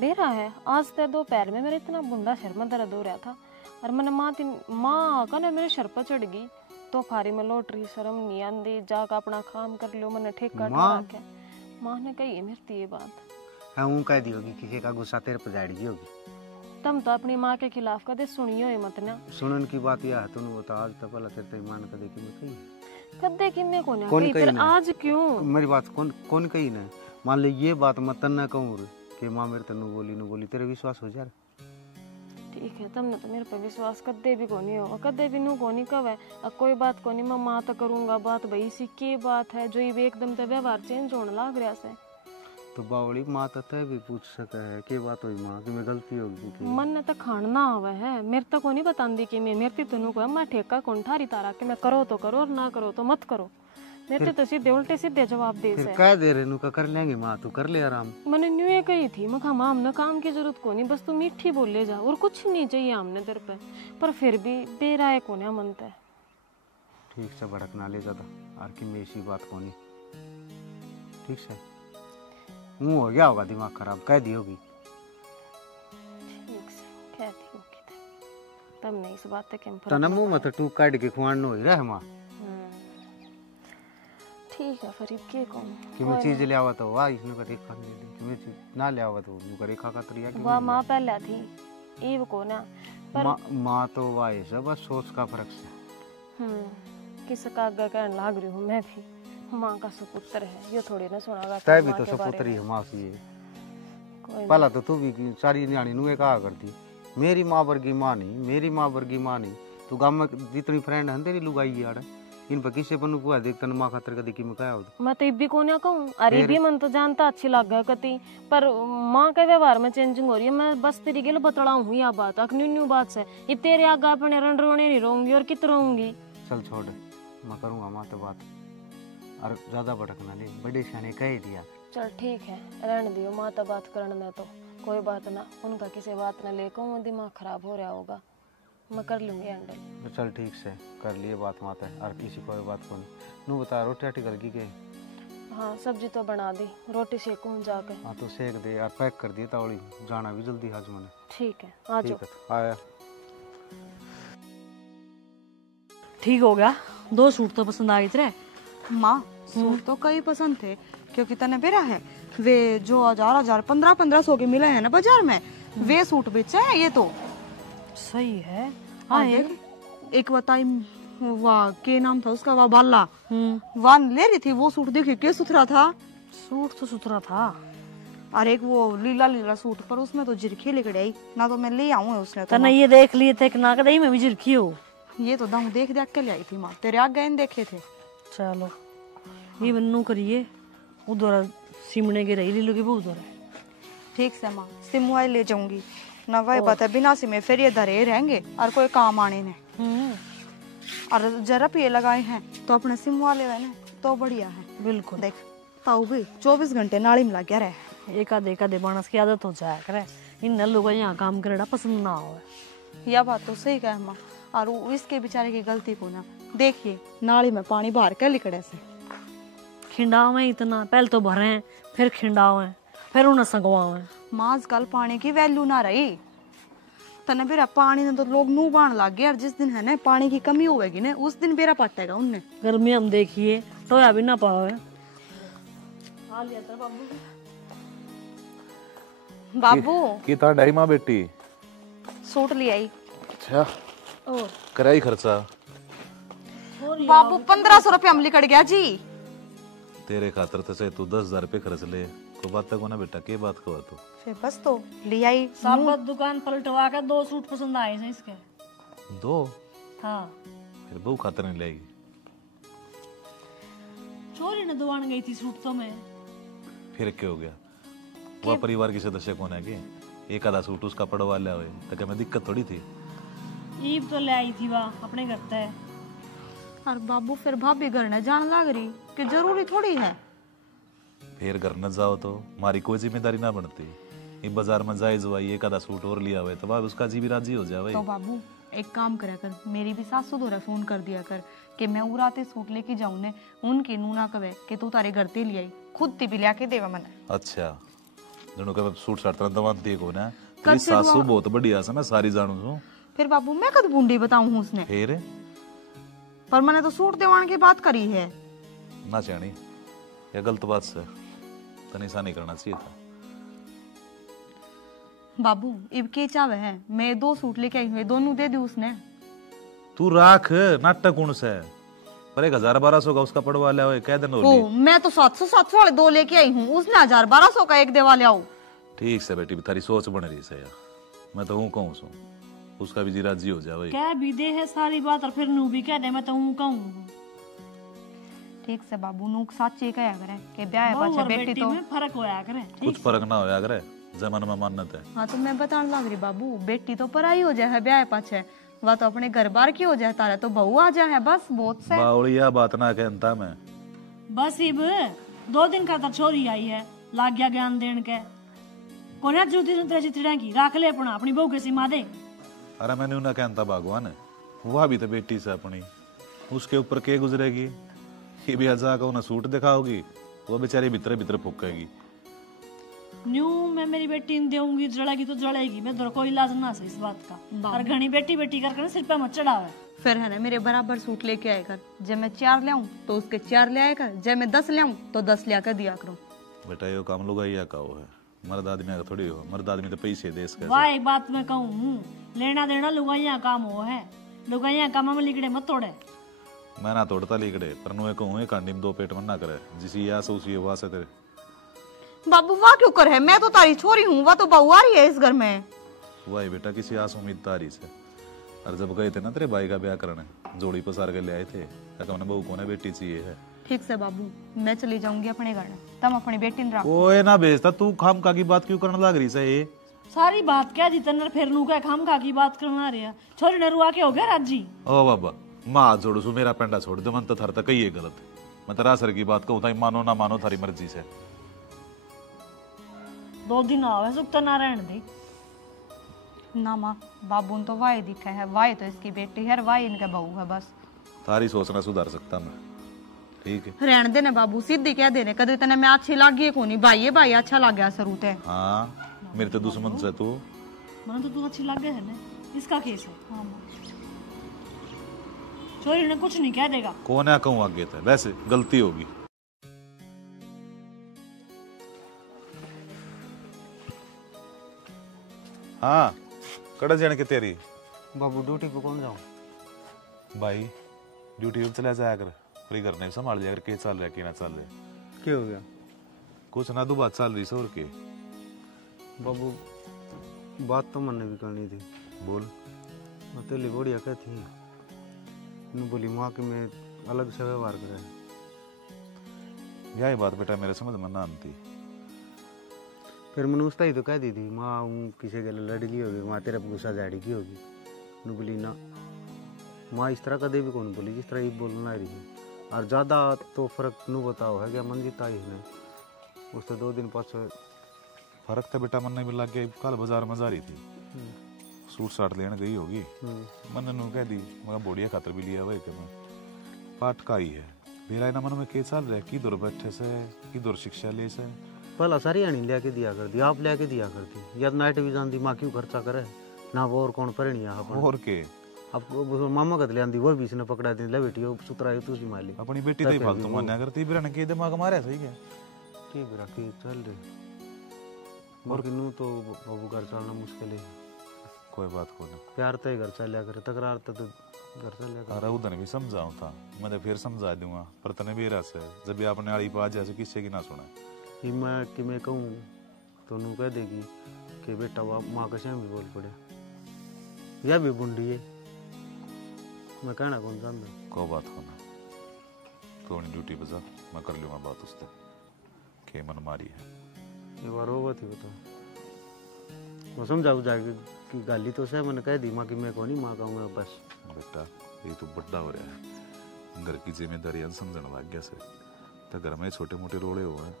बेरा है आज ते दोपहर में मेरा इतना बुंडा सिर में दर्द हो रहा था, और मैंने माँ का ना मेरे सर पर चढ़ गई, तो फारी में लौट रही, शर्म नहीं आंदी, जाकर अपना काम कर लो, मैंने ठेका रखा। माँ ने कही है मेरी ये बात। हाँ वो कह दी होगी किसी का गुस्सा तेरे पर जाड़ी होगी। तुम तो अपनी माँ के खिलाफ कदे सुनियो है मत ना। सुनन की बात यह है, तूने बता आज तो पहला तेरे तो ईमान कदे की मैं कही कदे कि मैं कौन कौन कही, कही फिर ना? आज क्यों? मेरी बात कौन कही ना? मान ले ये बात मैं तन्ना कहूँ कि माँ मेरे तनु बोली, तेरे विश्वास हो जा? ठीक है, तुमने तो मेरे पे विश्वास कदे भी कोनी होगा, कदे भी नू कोनी कब है। अब कोई बात कोनी, मैं माँ तो करूंगा बात, भाई सी की बात है जो ये एकदम तो व्यवहार चेंज होने लग रहा से। तो बावड़ी माँ तो तय भी पूछ सके है के बात हुई माँ कि मैं गलती होगी कि मन ने तो खाना आवा है, मेरे तो कोनी बतांदी कि मैं मेरे तनु को मैं ठेका कौन ठारी तारा कि मैं करो तो करो और ना करो तो मत करो। मेरे तो सीधे उल्टे सीधे जवाब दे फिर से। कह दे रहे नु का कर लेंगे माँ, तू कर ले आराम। मैंने न्यू ये कही थी, मैं कहा माँ हमने काम की जरूरत को नहीं, बस तू मीठी बोले जा और कुछ नहीं चाहिए हमने तेरे पे, पर फिर भी बेराय को ना मनता है। ठीक से भड़कना ले ज्यादा और कि मैं इसी बात को नहीं ठीक से मुँह हो गया होगा, दिमाग खराब कह दी होगी। ठीक से कहती होगी तब नहीं इस बात के तना मुँह मत टूक काट के खुआन हो ही रहा माँ। ठीक है फरीद के कहूँ कि मैं चीज ले आवा तो वाह इसने का रेखा नहीं दी कि मैं चीज ना ले आवा तो नु रेखा का तरिया कि वाह माँ पहले थी ईव को ना पर माँ तो वाह है सब बस सोच का फर्क से किस का आगे कहने लाग रही हूँ मैं भी माँ का सुपुत्र है ये थोड़ी ना सुनागा तय भी तो सुपुत्र ही है माँ सी है पहला तो तू भी सारी न्याणी नु कहा करती मेरी माँ वर्गी माँ नहीं मेरी माँ वर्गी माँ नहीं तू गांव में जितनी फ्रेंड है तेरी लुगाई यार इन पर किसे बनू पुआ देख तन माँ खातर का देखी मैं क्या हो मैं तो इब्बी को ना कहूँ अरे भी मन तो जानता अच्छी लग गया कती पर माँ के व्यवहार में चेंजिंग हो रही है मैं बस तेरी गिल बतलाऊं हूँ यह बात अक न्यू बात से ये तेरे आगे अपने रण रोने नहीं रहूंगी और कित रहूंगी चल छोड़ मैं करूँगा माँ तो बात और ज्यादा भटकना ले बड़े शाने कह दिया चल ठीक है रहने दियो माँ तो बात करने तो कोई बात ना उनका किसी बात ना लेकर दिमाग खराब हो रहा होगा मैं कर लूंगी हैंडल चल ठीक से कर लिए बात माता है और किसी कोई बात को नहीं नू बता रोटी राटी कर गई के हाँ सब्जी तो बना दी रोटी सेकूं जाके हाँ तो सेक दे और पैक कर दिए तावड़ी जाना भी जल्दी आज मैंने ठीक है आ जाओ तो आया ठीक हो गया 2 सूट तो पसंद आ गए थे माँ सूट तो कई पसंद थे क्योंकि तने बेरा है वे जो 1500 के मिले हैं ना बाजार में वे सूट बेचे हैं ये तो सही है हाँ एक बताई वाह के नाम था उसका वाह बाला वाह ले रही थी वो सूट देखिए क्या सुथरा था सूट तो सुथरा था और एक वो लीला सूट पर उसमें तो झिरखी लिखड़ी आई ना तो मैं ले आऊं उसने तो तने ये देख लिए थे कि ना कदई में भी झिरकी हो ये तो दम देख के ले आई थी माँ तेरे आगे देखे थे चलो ये बनू करिए उधर सिमने के रही लीलो की वो उधर ठीक से माँ सिम वाले ले जाऊंगी ना वही बात है बिना सिमे फिर ये धरे रहेंगे और कोई काम आने ने और जरा ये लगाए हैं तो अपने सिम वाले है ना तो बढ़िया है बिल्कुल देख ताऊ भी 24 घंटे नाली में लग रहे एक आधे बानस की आदत हो जाया करे इन लोगों यहाँ काम करना पसंद ना हो यह बात तो सही कह माँ और इसके बेचारे की गलती को ना देखिए नाली में पानी बाहर के लिकड़े से खिंडाव है इतना पहले तो भरे हैं फिर खिंडाव है फिर उन्हें संगवाव है माँ आजकल पानी की वैल्यू ना रही तने बेरा पानी ने तो लोग नू बाण लग गए और जिस दिन है ना पानी की कमी होगी ना उस दिन बेरा पटेगा उनने गर्मी हम देखिए तो अभी ना पावे बाबू की तांडाई माँ बेटी सूट ले आई अच्छा कराई खर्चा बाबू 1500 रुपये हम लिकड़ गया जी तेरे खातर तो से तू 10,000 रुपये खर्च ले को बात तक ना बेटा के बात कहो तू फिर बस तो ले आई सब दुकान पलटवा के 2 सूट पसंद आए हैं इसके 2 हाँ फिर बहु खातर नहीं लेगी चोरी ने दुकान गई थी सूट तो मैं फिर क्या हो गया वह परिवार के सदस्य कौन है कि एक आधा सूट उसका पड़वा लिया हुए तक में दिक्कत थोड़ी थी ईब तो ले आई थी वह अपने घर पे और बाबू फिर भाभी घर न जान लग रही कि जरूरी थोड़ी है फिर घर न जाओ तो हमारी कोई जिम्मेदारी ना बनती ये बाजार में जाए जो एक आधा सूट और लिया हुआ तो बाबू उसका जी भी राजी हो जाए तो बाबू एक काम करा कर मेरी भी सासू दोरा फोन कर दिया कर कि मैं उराते सूट लेके जाऊं ने उनकी नूना कवे कि तू तारे घर ते ले आई खुद ती भी लिया के देवा मने अच्छा दोनों का सूट साट तरह दवा देखो ना तेरी सासू बहुत बढ़िया है मैं सारी जानू हूं फिर बाबू मैं कद बूंदी बताऊं हूं उसने फिर पर मैंने तो सूट देवान की बात करी है ना चाहनी या गलत बात से तने ऐसा नहीं करना चाहिए था बाबू इब के चावे है मैं 2 सूट लेके आई हूँ दोनों दे दी उसने तू राख नाटक कौन सा है पर 1,000-1,200 का उसका पड़वा लिया हुआ कह देना ओ मैं तो 700 वाले 2 लेके आई हूँ उसने 1,000-1,200 का एक देवा लिया ठीक से बेटी थारी सोच बन रही है यार मैं तो हूँ कहूँ सो उसका भी जीरा जी हो जाए क्या भी दे है सारी बात और फिर नू भी कह दे मैं तो हूँ कहूँ ठीक से बाबू नू साचे कया करे कि ब्याह पाछे बेटी तो में फर्क होया करे कुछ फर्क ना होया करे जमाना में मानत है हाँ तो मैं बताने लग रही बाबू बेटी तो पराई हो जाए ब्याह पाछे वह तो अपने घर बार की हो जाए तारा तो बहू आ जाए बस बहुत से बावड़िया बात ना कहता मैं बस इब 2 दिन का तो छोरी आई है लाग गया ज्ञान देन के कोने जूती संतरे चितड़ा की राख ले अपना अपनी बहू के सीमा दे अरे मैंने उन्हें कहता भगवान वह भी तो बेटी से अपनी उसके ऊपर के गुजरेगी ये भी हजा का उन्हें सूट दिखाओगी वो बेचारी भीतर भीतर फूकेगी न्यू मैं मेरी बेटी ने देऊंगी, जड़ेगी तो जड़ेगी, मैं कोई इलाज ना से इस बात का। और घनी बेटी बेटी कर सिर पे मत चढ़ावे। फिर है ना मेरे बराबर सूट लेके आए कर, जब मैं 4 ले आऊं तो उसके 4 ले आए कर, जब मैं 10 ले आऊं तो 10 ले आकर दिया करूं। बेटा ये काम लुगाइया का हो है, मर्द आदमी का थोड़ी हो। मर्द आदमी तो पैसे देश का। वाह एक बात मैं कहूँ, लेना देना लुगाइया काम हो है, लुगाइया काम में लिकड़े मत तोड़े। मैं ना तोड़ता लिकड़े, पर नुए कहूँ कांडी में 2 पेट मन्ना करे, जिसी या से उसी वाह से तेरे। बाबू वाह क्यों कर है, मैं तो तारी छोरी हूँ, वह तो बहू आ रही है इस घर में। वही बेटा किसी आस उम्मीद तारी से। और जब गए थे ना तेरे भाई का ब्याह करने, जोड़ी पसार के ले आए थे, हमने बहू को बेटी चाहिए है। ठीक से बाबू, मैं चली जाऊंगी अपने घर, तुम अपनी बेटी ने रखो। ओए ना भेजता, तू खाम का की बात क्यों करने लग रही से? ये सारी बात क्या जितने फिर नू का खाम का की बात करना रहा, छोरी ने रुआ के हो गया राजी। ओ बाबा माँ जोड़ू सु, मेरा पेंडा छोड़ दे, मन तो थर तक कही है गलत। मैं तेरा सर की बात कहूँ, मानो ना मानो थारी मर्जी से। 2 दिन आवे सुख तो ना रहने दी ना माँ, बाबू ने तो वाई दिखा है, वाई तो इसकी बेटी है, वाई इनका बहू है बस। थारी सोचना सुधार सकता मैं, ठीक है? रहने देने बाबू, सीधी कह देने, कदे तने मैं अच्छी लागी को नहीं, भाई है भाई अच्छा लग गया सरूत है। हाँ मेरे तो दुश्मन से तू। मन तो तू अच्छी लग गया है ना, इसका केस है। हाँ छोरी ने कुछ नहीं कह देगा। कौन है कहूँ आगे था, वैसे गलती होगी। हाँ कड़ा जाने के तेरी बाबू ड्यूटी पे कौन जाऊँ? भाई ड्यूटी पे चला जाया कर, फ्री करने में संभाल जाया कर, के चल रहा है के ना चल रहा। क्या हो गया? कुछ ना, 2 बात चल रही सौर के। बाबू बात तो मन ने भी करनी थी। बोल। मैं तेली बढ़िया कहती है, बोली माँ कि मैं अलग से व्यवहार करे। यही बात बेटा मेरे समझ में ना आती। फिर मैंने उसका ही तो कह दी थी, माँ किसी के लड़की होगी, माँ तेरा गुस्सा झाड़ी की होगी। न बोली ना, माँ इस तरह कदे भी कौन बोली जिस तरह ये बोलना रही है। और ज़्यादा तो फर्क नू बताओ है क्या मंजित आई है उससे 2 दिन पास फर्क तो बेटा मन ने भी लग गया। कल बाजार में जा रही थी, सूट साट लेने गई होगी, मन ने कह दी, मैं बोड़िया खातर भी लिया भाई के मैं पाठ का ही है। मेरा ना मन में के चल रहा, की दूर बैठे से की दूर शिक्षा ले से। पहला सारी आनी लेके दिया करती, आप लेके दिया करती, या नाइट भी जानती, माँ क्यों खर्चा करे ना, वो और कौन परणी और के अब मामा कद ले आंदी, वो भी इसने पकड़ा दी, ले बेटी वो सुतरा है तू सी माली अपनी बेटी तो फालतू मान्या करती, बिरन के दिमाग मारे सही है की बिरा की चल रही। और किन्नू तो बाबू घर चलना मुश्किल है। कोई बात को ना, प्यार तो ही घर चलिया करे, तकरार तो घर चलिया करे। अरे उधर भी समझाऊं था मैं, तो फिर समझा दूंगा, पर तने भी रस है जब भी आपने आड़ी पास जैसे किससे की ना सुना। ही मैं कि मैं कहूँ तो नू कह देगी कि बेटा माँ का भी बोल पड़े, यह भी बुंडी है, मैं कहना कौन जानता। कोई बात को ना, तो अपनी ड्यूटी पे जा, मैं कर लूँगा बात उससे के मन मारी है। ये बार होगा थी बताओ, वो समझाऊ जाएगी कि गाली तो से मैंने कह दी माँ की मैं कौन ही माँ कहूँगा बस। बेटा ये तो बड़ा हो रहा है, घर की जिम्मेदारी समझने लग गया से, तो घर में छोटे मोटे रोड़े हो हैं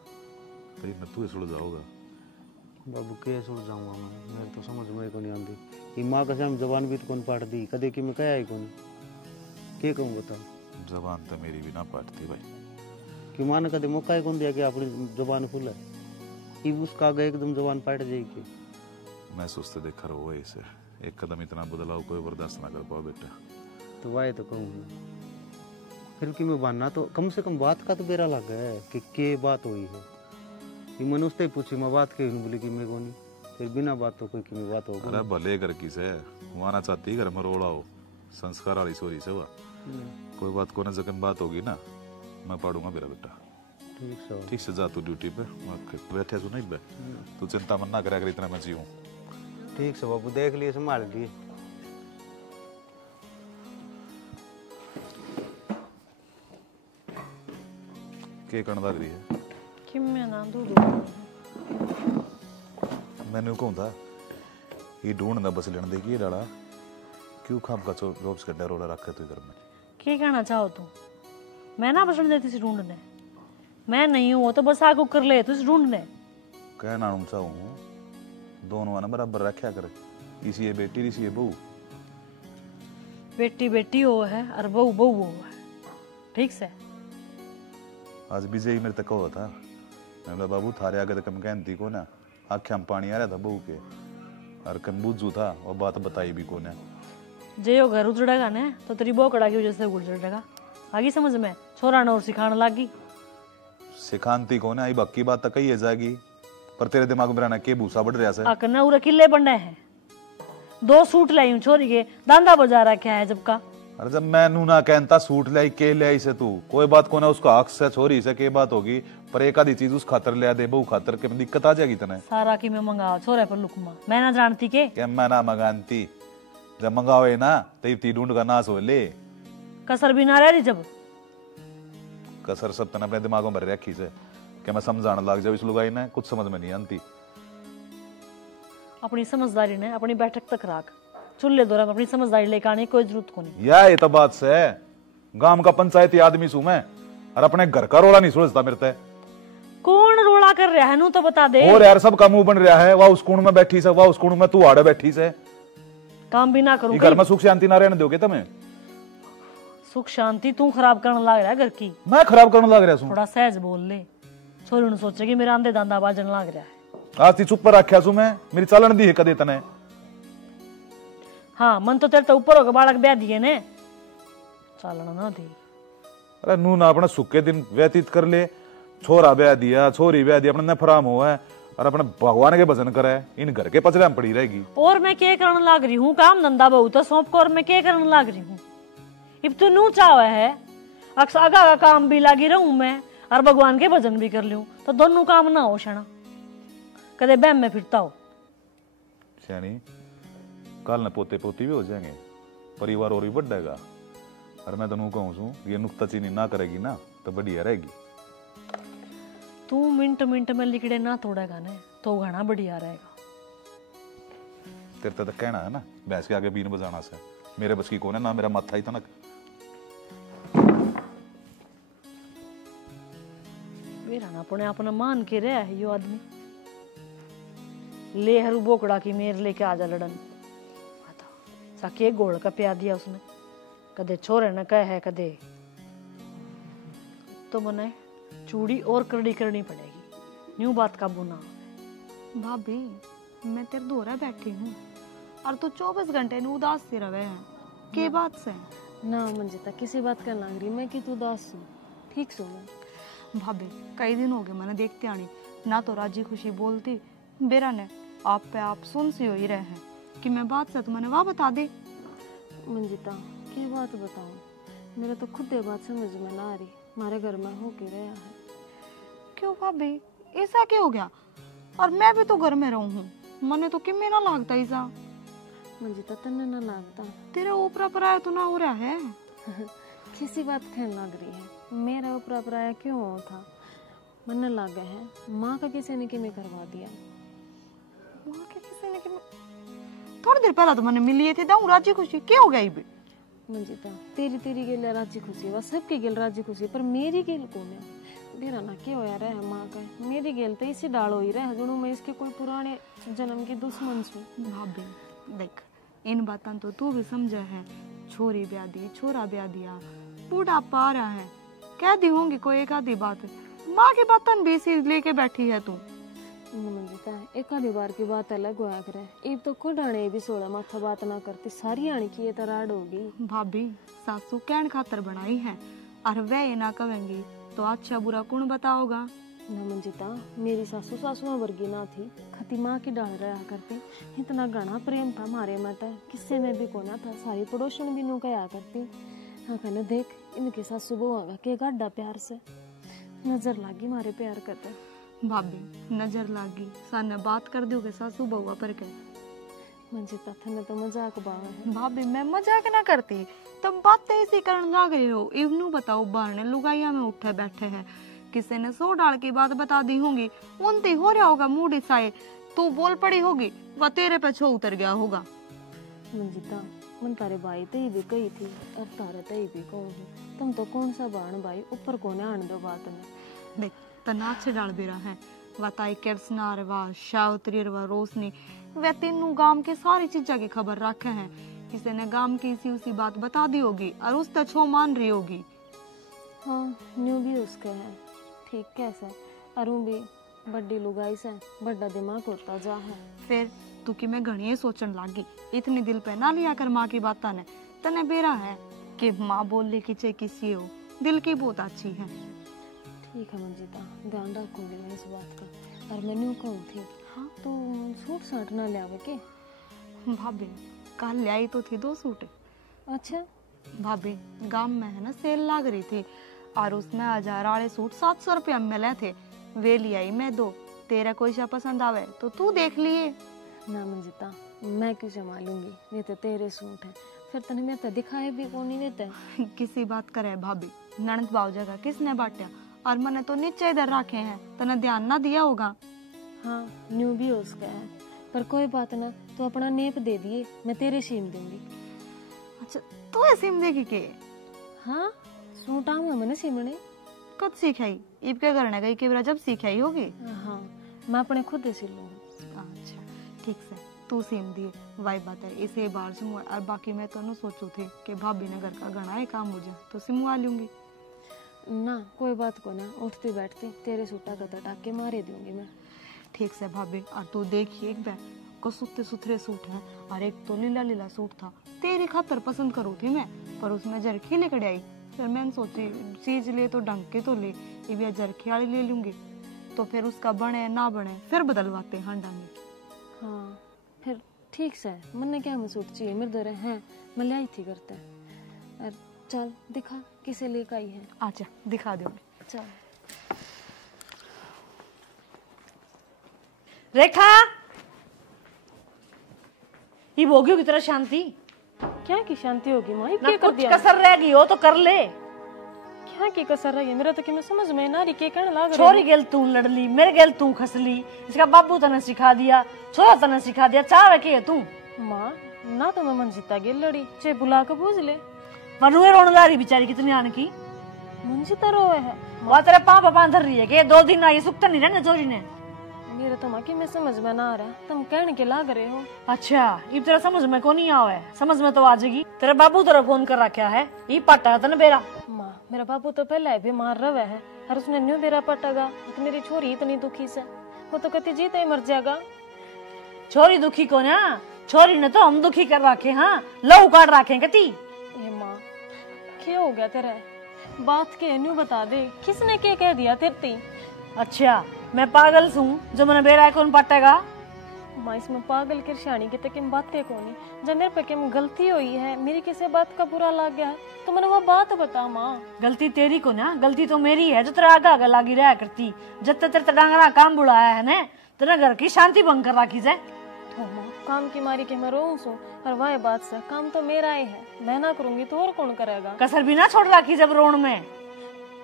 तो ये तू सुल जाओगा। बाबू के सुल जाऊँगा मैं, मेरे तो समझ में को नहीं आती। ये माँ का हम जबान भी तो कौन पाट दी, कदे कि मैं कह आई कौन के कहूँ बताओ। जबान तो मेरी भी ना पाटती भाई, कि माँ ने कदे मौका ही कौन दिया कि अपनी जबान खुला, ये उसका आगे एकदम जबान पाट जाएगी। मैं सोचते देखा रहो ऐसे, एक कदम इतना बदलाव कोई बर्दाश्त ना कर पाओ बेटा। तो वाह तो कहूँ फिर कि मैं बनना तो कम से कम बात का तो बेरा लगा है कि के बात हुई है। ये मैंने उससे ही पूछी मैं बात कही, बोली कि मैं को नहीं, फिर बिना बात तो कोई की मैं बात होगी। अरे भले घर की से वहां चाहती घर में रोड़ा हो, संस्कार वाली सोरी से हुआ कोई बात को ना, जगन बात होगी ना मैं पढ़ूंगा मेरा बेटा। ठीक से जा तू ड्यूटी पे, बैठे सु नहीं बे, तू चिंता मन ना करा कर, इतना मैं जीऊं। ठीक से बाबू देख लिए संभाल लिए। के कण लग रही है कि मैं ना दूध मैंने कहूँ था ये ढूंढना बस लेने देगी डाला क्यों खाम का जॉब्स का डरोला रखा तू घर में। क्या कहना चाहो तू? मैं ना बसने देती सी ढूंढने, मैं नहीं हूँ तो बस आग कर ले तुझे ढूंढने। कहना चाहूँ दोनों ना बराबर रखा कर, इसी ये बेटी इसी ये बहू, बेटी बेटी हो है और बहू बहू हो है। ठीक से आज विजय मेरे तक कहो था, मैं बोला बाबू थारे आगे तक कम कहती को ना, आँखें में पानी आ रहा था बहू के, और कम बुझू था और बात बताई भी कोने। जे यो घर उजड़ेगा ना तो तेरी बोकड़ा की वजह से उजड़ेगा। आगी समझ में? छोरा ने और सिखाने लागी। सिखानती कोने आई बाकी बात तो कही है जाएगी, पर तेरे दिमाग में रहना के भूसा बढ़ रहा है। अकना उरे किले बंडे हैं, 2 सूट लाई हूं छोरी के, दांदा बजा रखा है जब का। अरे जब मैं नू ना कहता सूट ले आई के ले आई से तू कोई बात को ना, उसका हक से छोरी से के बात होगी, पर एक आधी चीज उस खातर ले दे बहू खातर के दिक्कत आ जाएगी तने। सारा की मैं मंगाओ छोरे पर लुकमा, मैं ना जानती के क्या मैं ना मंगानती, जब मंगावे ना ती ढूंढ का नाश हो ले। कसर भी ना रह रही जब कसर सब तने अपने दिमागों में भर रखी से क्या मैं समझाने लग जाऊँ इस लुगाई ने, कुछ समझ में नहीं आती। अपनी समझदारी ने अपनी बैठक तक राख, चूल्हे दौरान अपनी समझदारी लेकर आने की कोई जरूरत को नहीं। या ये तो बात से गांव का पंचायती आदमी सू मैं, और अपने घर का रोला नहीं सोचता मेरे ते। कौन रोला कर रहा है नू तो बता दे। और यार सबका मुंह बन रहा है, वाह उस कोण में बैठी से, वाह उस कोण में तू आड़े बैठी से। काम भी ना करूं घर में सुख शांति ना रहने दोगे तुम्हें? सुख शांति तू खराब करने लग रहा है घर की। मैं खराब करने लग रहा हूँ? थोड़ा सहज बोल ले, छोरी ने सोचेगी मेरा आंधे दांदा बाजन लग रहा है। आज ती चुप पर रखा सू मैं, मेरी चालन दी है कदे तने। हाँ मन तो तेरे तो ऊपर होगा, बालक ब्याह दिए ने चालन ना दी। अरे नू ना अपने सुख के दिन व्यतीत कर ले, छोरा ब्याह दिया छोरी ब्याह दिया, अपने फराम हुआ है और अपने भगवान के भजन करे, इन घर के पचड़े में पड़ी रहेगी। और मैं क्या करने लग रही हूँ, काम धंधा बहुत है सौंप को, और मैं क्या करने लग रही हूँ। इब तो नू चावे है अक्सर आगा का काम भी लगी रहूं मैं और भगवान के भजन भी कर लूं, तो दोनों काम ना हो शना कदे बैम में फिरता हो। श्यानी कल न पोते पोती भी हो जाएंगे, परिवार और भी बढ़ेगा, और मैं तनु कहूँ सू ये नुक्ताचीनी ना करेगी ना तो बढ़िया रहेगी। तू मिनट मिनट में लिखड़े ना तोड़ेगा ने तो घना बढ़िया रहेगा। तेरे तो कहना है ना भैंस के आगे बीन बजाना से, मेरे बस की कौन है ना, मेरा माथा ही तनक। मेरा ना अपने अपना मान के रहा है यो आदमी, ले हरू बोकड़ा की मेर लेके आजा लड़न। साके गोड़ का प्या दिया उसने, कदे छोरे न कहे है कदे तो मने चूड़ी और करनी करनी पड़ेगी, न्यू बात काबू ना। भाभी मैं तेरे दोरा बैठी हूँ और तू 24 घंटे नु उदास सी रहे हैं के बात से? ना मंजिता किसी बात का लग रही मैं कि तू उदास हूँ, ठीक सो मैं। भाभी कई दिन हो गए मैंने देखते आनी ना, तो राजी खुशी बोलती बेरा ने आप पे आप सुन सी हो ही रहे हैं कि मैं बात से तुम्हें वाह बता दे। मंजिता क्या बात बताऊं, मेरा तो खुद ये बात समझ में ना आ रही, हमारे घर में हो के रहा है। क्यों भाभी ऐसा क्या हो गया? और मैं भी तो घर में रहूं हूँ, मने तो किम में ना लागता ऐसा। मंजिता तन्ने ना लागता, तेरे ऊपरा पराया तो ना हो रहा है। किसी बात कहने लग रही है, मेरा ऊपरा पराया क्यों हो था, मन लगा है माँ का किसी ने किमें करवा दिया। माँ के किसी ने किमें? थोड़ी देर पहले तो मैंने मिली थी दाऊ राजी खुशी, क्या हो गया इबे? मंजिता तेरी तेरी गेल राजी खुशी बस, सबकी गेल राजी खुशी, पर मेरी गेल कौन है? बेरा ना क्या होया रहा है माँ का, मेरी गेल तो इसी डाल हो ही रहा है जुनू मैं इसके कोई पुराने जन्म की दुश्मन छू। भाभी देख इन बातों तो तू भी समझा है, छोरी ब्याह दी छोरा ब्याह दिया, बूढ़ा पा रहा है, कह दी होंगी कोई एक आधी बात, माँ की बातन बेसी लेके बैठी है तू। मंजिता एक आधी बार की बात अलग होया करे, इब तो खुद आने भी सोड़ा माथा बात ना करती, सारी आने की ये तराड़ होगी। भाभी सासू कहन खातर बनाई है और वह ये ना कहेंगी तो अच्छा बुरा कौन बताओगा? ना मंजिता मेरी सासू सासुआ वर्गी ना थी, खती माँ की डाल रहा करती, इतना घना प्रेम था हमारे में तो किससे में भी कोना था, सारी पड़ोसन भी नू कहा करती। हाँ कहना देख इनके साथ सुबह होगा के गाड्डा प्यार से नजर लागी मारे प्यार करते। भाभी नजर लागी साने बात कर दोगे सासू बउआ पर के? मंजिता थने तो मजाक बावा है। भाभी मैं मजाक ना करती, तब बात तो ऐसी करने लग रही हो। इवनू बताओ बाहर ने लुगाइया में उठे बैठे हैं, किसी ने 100 डाल की बात बता दी होंगी, उनती हो रहा होगा मूड इसाए, तू बोल पड़ी होगी वह तेरे पे छो उतर गया होगा। मंजिता मन तारे भाई तई भी कही थी अब तारे तई भी कहूँ, तुम तो कौन सा बाण भाई ऊपर कोने आने दो बात में। देख तना से डाल भी रहा है वताई केरसनार वा शावत्री वा रोशनी वे तीनों गांव के सारी चीजा की खबर रखे हैं, किसी ने गांव की इसी उसी बात बता दी होगी और उस तक छो मान रही होगी। हाँ न्यू भी उसका है ठीक कैसे, अरु भी बड़ी लुगाई से बड़ा दिमाग होता जा है। फिर तू कि मैं घणी सोचन लागी, इतनी दिल पे ना लिया कर माँ की बात ने। तने बेरा है कि माँ बोलने की चे किसी हो, दिल की बहुत अच्छी है। ठीक है मंजीता, ध्यान रखूंगी मैं इस बात का। और मैंने कहूँ थी, हाँ तू सूट साट ना ले आवे के? भाभी कल ले आई तो थी 2 सूट। अच्छा भाभी गांव में है ना सेल लाग रही थी और उसमें 1000 वाले सूट 700 रुपया में मिले थे, वे ले आई मैं 2। तेरा कोई सा पसंद आवे तो तू देख लिए। ना मंजिता, मैं क्यों संभालूंगी, ये तो तेरे सूट है, फिर तने मैं तो दिखाए भी कौन नहीं देते। किसी बात करे भाभी, ननद बावजा का किसने बांटा और मैंने तो नीचे इधर रखे हैं, तने ध्यान ना दिया होगा। हाँ न्यू भी उसका है, पर कोई बात ना, तो अपना नेप दे दिए, मैं तेरे सीम दूंगी। अच्छा तू ये सिम देगी के? हाँ सूट आऊंगा मैंने सिमने। कब सीखाई? इब क्या करने गई कि जब सीखाई होगी। हाँ मैं अपने खुद ही सिल लूंगी। अच्छा ठीक से तू सिम दिए वाई बात है, इसे बार से और बाकी मैं तो सोचू थी कि भाभी ने घर का घना है काम मुझे तो सिमवा लूंगी। ना कोई बात को ना, उठती बैठती तेरे सूटा का तटाक के मारे दूंगी मैं। ठीक से भाभी, और तू देखिए एक बार को सुथरे सुथरे सूट है और एक तो लीला लीला सूट था, तेरे खातर पसंद करू थी मैं, पर उसमें जरखी लेकर आई। फिर मैंने सोची चीज ले तो ढंग के तो ले, ये जरखी वाली ले लूंगी, तो फिर उसका बने ना बने फिर बदलवाते हैं डांगे। हाँ फिर ठीक से, मन क्या मैं सूट चाहिए मेरे दर है, मैं ले आई थी करते। और चल दिखा किसे लेकर आई है। अच्छा दिखा दो। चल रेखा, ये होगी की तरह शांति? क्या की शांति होगी माँ, ना क्या कर कुछ दिया? कसर रह गई हो तो कर ले। क्या की कसर रही है मेरा तो कि मैं समझ में ना रही के कहने लाग छोरी गेल तू लड़ली, मेरे गेल तू खसली, इसका बाबू तने सिखा दिया, छोरा तने सिखा दिया, चाह के है तू। माँ ना तो मैं मंजिता गेल लड़ी, चे बुला के पूछ ले। मनुए रोने ला रही बेचारी कितनी आने की। मंजिता रोए है वह तेरे पाँव पे बांध रही है कि 2 दिन आई सुखता नहीं रहने छोरी ने। मेरे तो माँ की मैं समझ में ना आ रहा, तुम कहने के लाग रहे हो। अच्छा इब तेरा समझ में को नहीं आवे, समझ में तो आ जाएगी। तेरे बाबू तेरा फोन कर रखा है, ये पट्टा तने बेरा। माँ मेरा बाबू तो पहले बीमार रहे है और उसने न्यू बेरा पटागा, तो मेरी छोरी इतनी दुखी से, वो तो कहती जीते ही मर जाएगा। छोरी दुखी को ना, छोरी ने तो हम दुखी कर रखे, हाँ लहू काट रखे कहती। ये माँ क्या हो गया तेरा, बात के न्यू बता दे, किसने क्या कह दिया तेरे? अच्छा मैं पागल हूँ जो मैंने बेरा कौन पटेगा? माँ इसमें पागल की शानी की तक बातें कोनी, जब मेरे पे किम गलती हुई है, मेरी किसी बात का बुरा लग गया है तो मैंने वो बात बता। माँ गलती तेरी को ना, गलती तो मेरी है जो तेरा आगा आगा लागी रहा करती, जब तक तेरे डांगरा काम बुलाया है ना, तेरा घर की शांति भंग कर रखी जाए। तो माँ काम की मारी के मैं रोऊं सू, और वह बात से काम तो मेरा ही है, मैं ना करूंगी तो और कौन करेगा? कसर भी ना छोड़ रखी जब रोड में।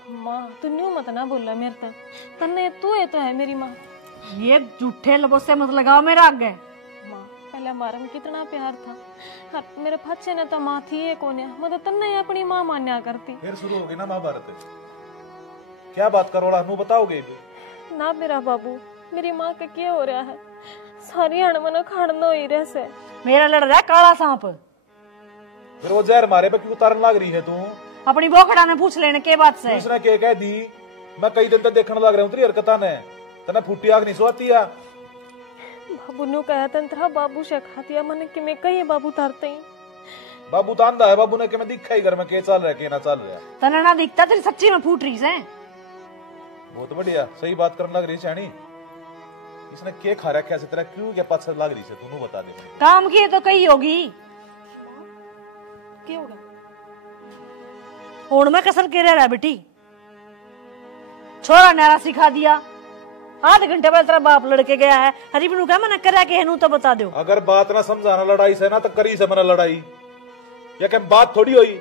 माँ तू न्यू मत ना बोला मेरे तक, तन्ने तू है तो है मेरी माँ। ये झूठे लबों से मत लगाओ मेरे आगे। माँ पहले हमारे में कितना प्यार था, और मेरे फच्चे ने तो माँ थी ये कौन है, मतलब तन्ने अपनी माँ मान्या करती। फिर शुरू होगी ना महाभारत, क्या बात करोड़ा नू बताओगे? ना मेरा बाबू, मेरी माँ का क्या हो रहा है, सारी अणमना खाड़ना ही रह से। मेरा लड़ रहा है काला सांप। फिर वो जहर मारे पे क्यों उतारने लग रही है तू? अपनी बोखड़ा ने पूछ लेने के बात से। उसने के कह दी, मैं कई दिन तक देखने लग रहा हूँ तेरी हरकतां ने, तने फूटी आग नहीं सोती है। बाबू नु कहा तंत्रा बाबू से खातिया मन कि मैं कही बाबू तारते ही। बाबू तांदा है, बाबू ने के मैं दिखा ही घर में के चल रहा है के ना चल रहा। तना ना दिखता तेरी सच्ची में फूट रही है। बहुत बढ़िया, सही बात करने लग रही है। इसने के खा रखा है तेरा, क्यों क्या पास लग रही है तू बता दे। काम की तो कही होगी, क्या होगा? होड़ में कसर के रह रहा है बेटी, छोरा नारा सिखा दिया, आधे घंटे बाद तेरा बाप लड़के गया है, हरी बनू क्या मना करा के है तो बता दो। अगर बात ना समझाना लड़ाई से ना तो करी से मना लड़ाई, या क्या बात थोड़ी हुई,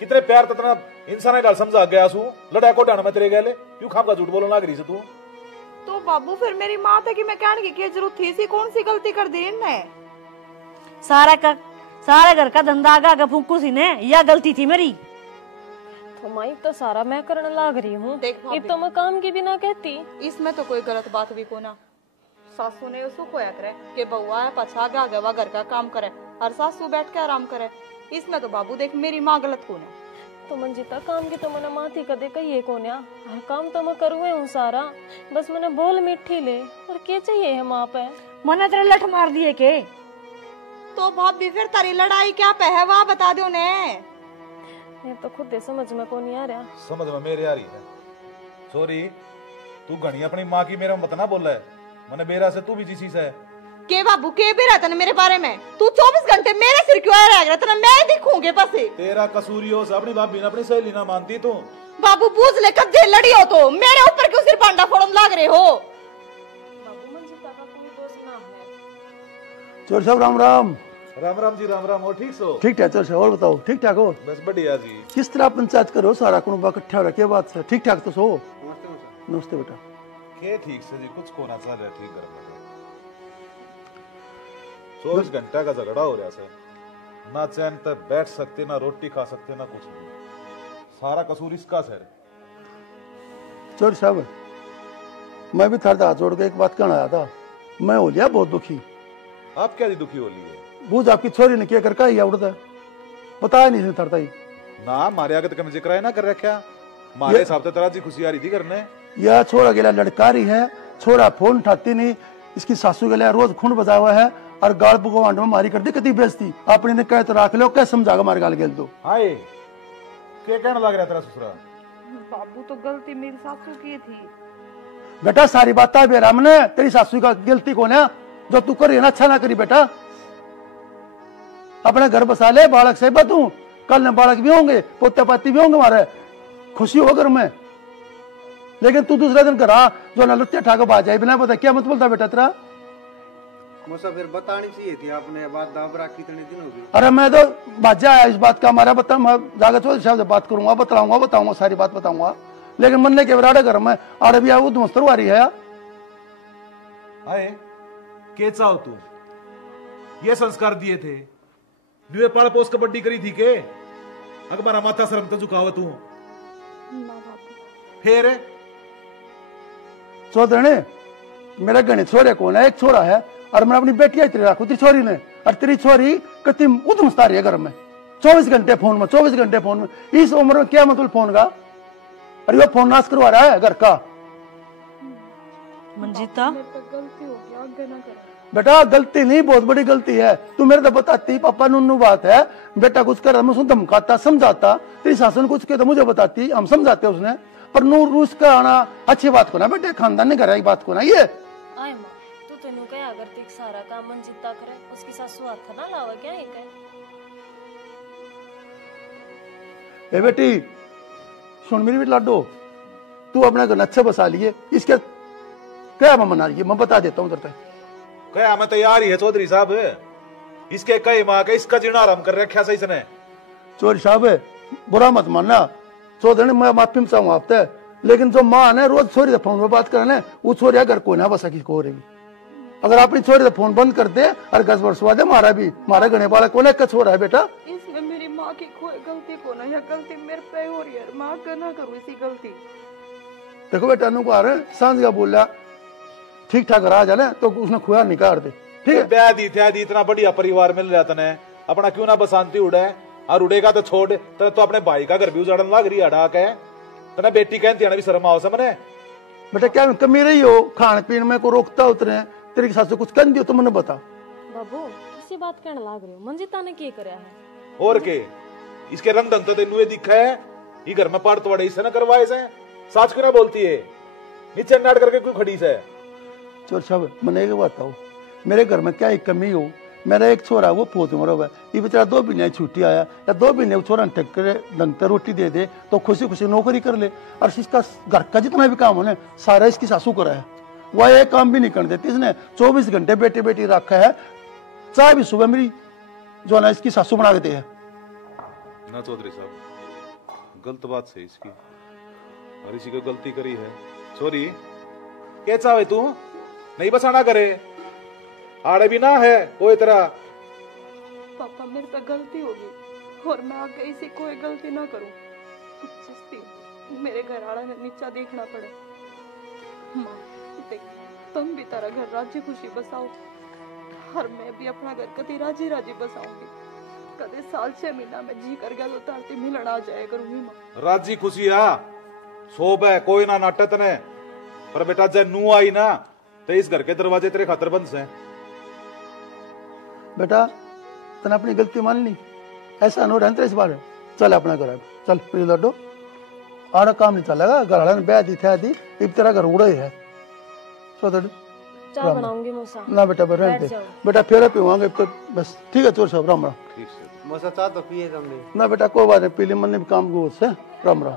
कितने प्यार ततना इंसान डाल समझा गया सू, लड़ाई को डाना मैं तेरे गले, क्यों खाम का झूठ बोलने लग रही से तू? तो बाबू फिर मेरी माँ था कि मैं कहने की क्या जरूरत थी, सी कौन सी गलती कर दी इनने? सारा घर का धंधा आगा आगा फूकू सी ने, या गलती थी मेरी? तो माई तो सारा मैं करने लाग रही हूँ, अब तो मैं काम की भी ना कहती। इसमें तो कोई गलत बात भी को ना, सासू ने उसको खोया करे कि बउआ है पछा गा गवा घर का काम करे और सासू बैठ के आराम करे, इसमें तो बाबू देख मेरी माँ गलत कौन है? तो मंजिता काम की तो मैंने माथी कदे कहिए कोन्या, हर काम तो मैं करूँ हूँ सारा, बस मैंने बोल मिठी ले और क्या चाहिए है माँ पे। मना तेरे लठ मार दिए के? तो भाभी फिर तारी लड़ाई क्या पे है वह बता दो ने। ये तो खुद दे समझ में को नहीं आ रहा। समझ में मेरे आ रही है। सॉरी, तू घनी अपनी माँ की मेरे मत ना बोल है, मैंने बेरा से तू भी जिसी से के बाबू के भी रहता ना मेरे बारे में, तू 24 घंटे मेरे सिर क्यों रह रहा था, मैं दिखूंगे बस। तेरा कसूरी हो, अपनी भाभी ने अपनी सहेली ना मानती तू। बाबू पूछ ले कब जेल लड़ी हो तो मेरे ऊपर क्यों सिर पांडा फोड़न लाग रहे हो। बाबू मंजिता का कोई दोष ना है। चोर साहब राम राम। राम राम जी, राम राम। और ठीक सो? ठीक ठाक चोर साहब, और बताओ ठीक ठाक हो? बस बढ़िया जी। किस तरह पंचायत करो, सारा कुनबा इकट्ठा हो रहा, क्या बात है? ठीक ठाक तो सो? नमस्ते बेटा। के ठीक से जी, कुछ कोना चल रहा ठीक कर 24 घंटा का झगड़ा हो रहा सर, ना चैन तक बैठ सकते, ना रोटी खा सकते, ना कुछ नहीं। सारा कसूर इसका सर। चोर साहब मैं भी थारदा हाथ जोड़ के एक बात कहना आया था, मैं हो लिया बहुत दुखी। आप क्या दुखी हो लिए? बूझ आपकी छोरी ने क्या कर का उड़ता बताया नहीं थरता ही ना, मारे आगे तक जिक्र है ना कर रखा, मारे हिसाब से तरह जी खुशी आ रही थी करने। यह छोरा गेला लड़कारी है, छोरा फोन उठाती नहीं, इसकी सासू के लिए रोज खून बजा हुआ है और गाल भगवान में मारी कर दी, कति बेचती आपने ने कहे तो रख लो, क्या समझागा मारे गाल गेल दो। हाय क्या कहना लग रहा तेरा ससुरा? बाबू तो गलती मेरी सासू की थी। बेटा सारी बात है बेराम ने, तेरी सासू का गलती कौन है? जो तू करी ना अच्छा ना करी बेटा, अपने घर बसा ले, बालक से तू कल न बालक भी होंगे, पोते पाती भी होंगे, हमारे खुशी हो घर में। लेकिन तू दूसरे दिन करा जो ना लुच्चे ठाकर बाज जाए बिना पता, क्या मत बोलता बेटा तेरा? मुझे फिर बतानी चाहिए थी आपने, बात दाब रखी इतने दिन हो गए। अरे मैं तो बाजा आया इस बात का, हमारा बता, मैं जाकर चौधरी साहब से बात करूंगा, बताऊंगा सारी बात बताऊंगा, लेकिन मन ने के बराड़ा घर में आड़े भी वो दुमस्तर वारी है। हाय के चाहो तू, ये संस्कार दिए थे, न्यूए पाड़ पोस कबड्डी करी थी के अकबरा माथा शर्म तो झुकाव तू फिर? चौधरी ने मेरा गणे छोरे कौन है? एक छोरा है और मैं अपनी बेटी है तेरी राखू, तेरी छोरी ने, और तेरी छोरी कति उधमस्ता रही है घर में, 24 घंटे फोन में, 24 घंटे फोन में। इस उम्र में क्या मतलब फोन का? अरे वो फोन नाश करवा रहा है घर का। मंजिता गलती हो गया, आगे ना करो। बेटा गलती नहीं, बहुत बड़ी गलती है, तू मेरे तो बताती पापा नुन्नू बात है, बेटा कुछ कर मैं उसको धमकाता समझाता, तेरी सासू ने कुछ किया तो मुझे बताती, हम समझाते उसने, पर नूर रूस का आना अच्छी बात को ना बेटे, खानदान ने करा बात को ना। ये आए माँ तू तेनू क्या अगर तीक सारा काम मंजिता करे, उसकी सासू हाथ ना लावा क्या? ये ए बेटी सुन मेरी बेटी लाडो, तू अपना घर अच्छा बसा लिए, इसके क्या मना रही है मैं बता देता हूँ उधर तक। क्या मैं तैयार ही है चौधरी साहब, इसके कई माँ के इसका जीना आराम कर रखा सही इसने। चौधरी साहब बुरा मत मानना, चौधरी मैं माफी में चाहूँ आपसे, लेकिन जो माँ ने रोज छोरी से फोन में बात करे वो छोरी घर कोई ना बसा किसको हो रही। अगर अपनी छोरी से फोन बंद कर दे और गस बरसवा दे, मारा भी मारा गणे वाला कोने का छोरा है बेटा। इसमें मेरी माँ की कोई गलती को ना, या गलती मेरे पे हो रही है, माँ करना करूँ इसी गलती। देखो बेटा नु आ रहे सांझ का बोल रहा ठीक ठाक रहा जाने तो उसने खुआ निकाल दे, ठीक है? ब्यादी त्यादी इतना बढ़िया परिवार मिल रहा तने, अपना क्यों ना बसांती उड़े, और उड़ेगा तो छोड़, तो अपने भाई का घर भी उजाड़न लग रही अड़ा के, तना बेटी कहती है ना भी शर्म आओ समझे। बेटा क्या कमी रही हो, खान पीन में को रोकता उतरे, तेरी सासू कुछ कर दियो तो मैंने बता। बाबू किसी बात कहने लाग रही हो, मंजिता ने क्या कराया है? और के इसके रंग ढंग तो तेनू दिखा है, ये घर में पाड़ तोड़े इसे ना करवाए से, साच क्यों ना बोलती है, नीचे नाट करके क्यों खड़ी से? चोर साहब मैंने एक बताओ, मेरे घर में क्या एक कमी हो, मेरा एक छोरा वो फौज में रहा, ये बेचारा 2 महीने छुट्टी आया, या 2 महीने छोरा ढक कर ढंग से रोटी दे दे तो खुशी खुशी नौकरी कर ले, और इसका घर का जितना भी काम हो ना सारा इसकी सासू करा है, वह एक काम भी नहीं कर देती इसने, 24 घंटे बेटी बेटी रखा है, चाय भी सुबह मेरी जो ना इसकी सासू बना देती है ना। चौधरी साहब गलत बात से इसकी, और इसी को गलती करी है। सॉरी क्या चाहे तू नहीं बसाना करे, आड़े भी ना है कोई तरह। पापा मेरे पे गलती होगी और मैं आगे इसी कोई गलती ना करूं, जिसती मेरे घर वाला ने नीचा देखना पड़े। माँ देख, तुम भी तारा घर राजी खुशी बसाओ और मैं भी अपना घर कति राजी राजी बसाऊंगी। कदे साल 6 महीना में जी कर गया तो तारती मिलना आ जाया करूंगी मां। राजी खुशी आ सोब है कोई ना नाटक ने, पर बेटा जब नू आई ना तो इस घर के दरवाजे तेरे खातर बंद से। बेटा तने अपनी गलती मान ली, ऐसा नो रहते इस बार चल अपना घर चल फिर लड्डो आड़ा काम नहीं चलेगा, घर वाला ने ब्याह दी थी इब तेरा घर उड़ा ही है। सो चाय बनाऊंगी मौसा। ना बेटा रहने दे बेटा, फिर पीवांगे तो बस ठीक है चोर साहब राम राम। मौसा चाह तो पिए तुमने। ना बेटा कोई बात नहीं, पीली मन ने भी काम को से राम राम।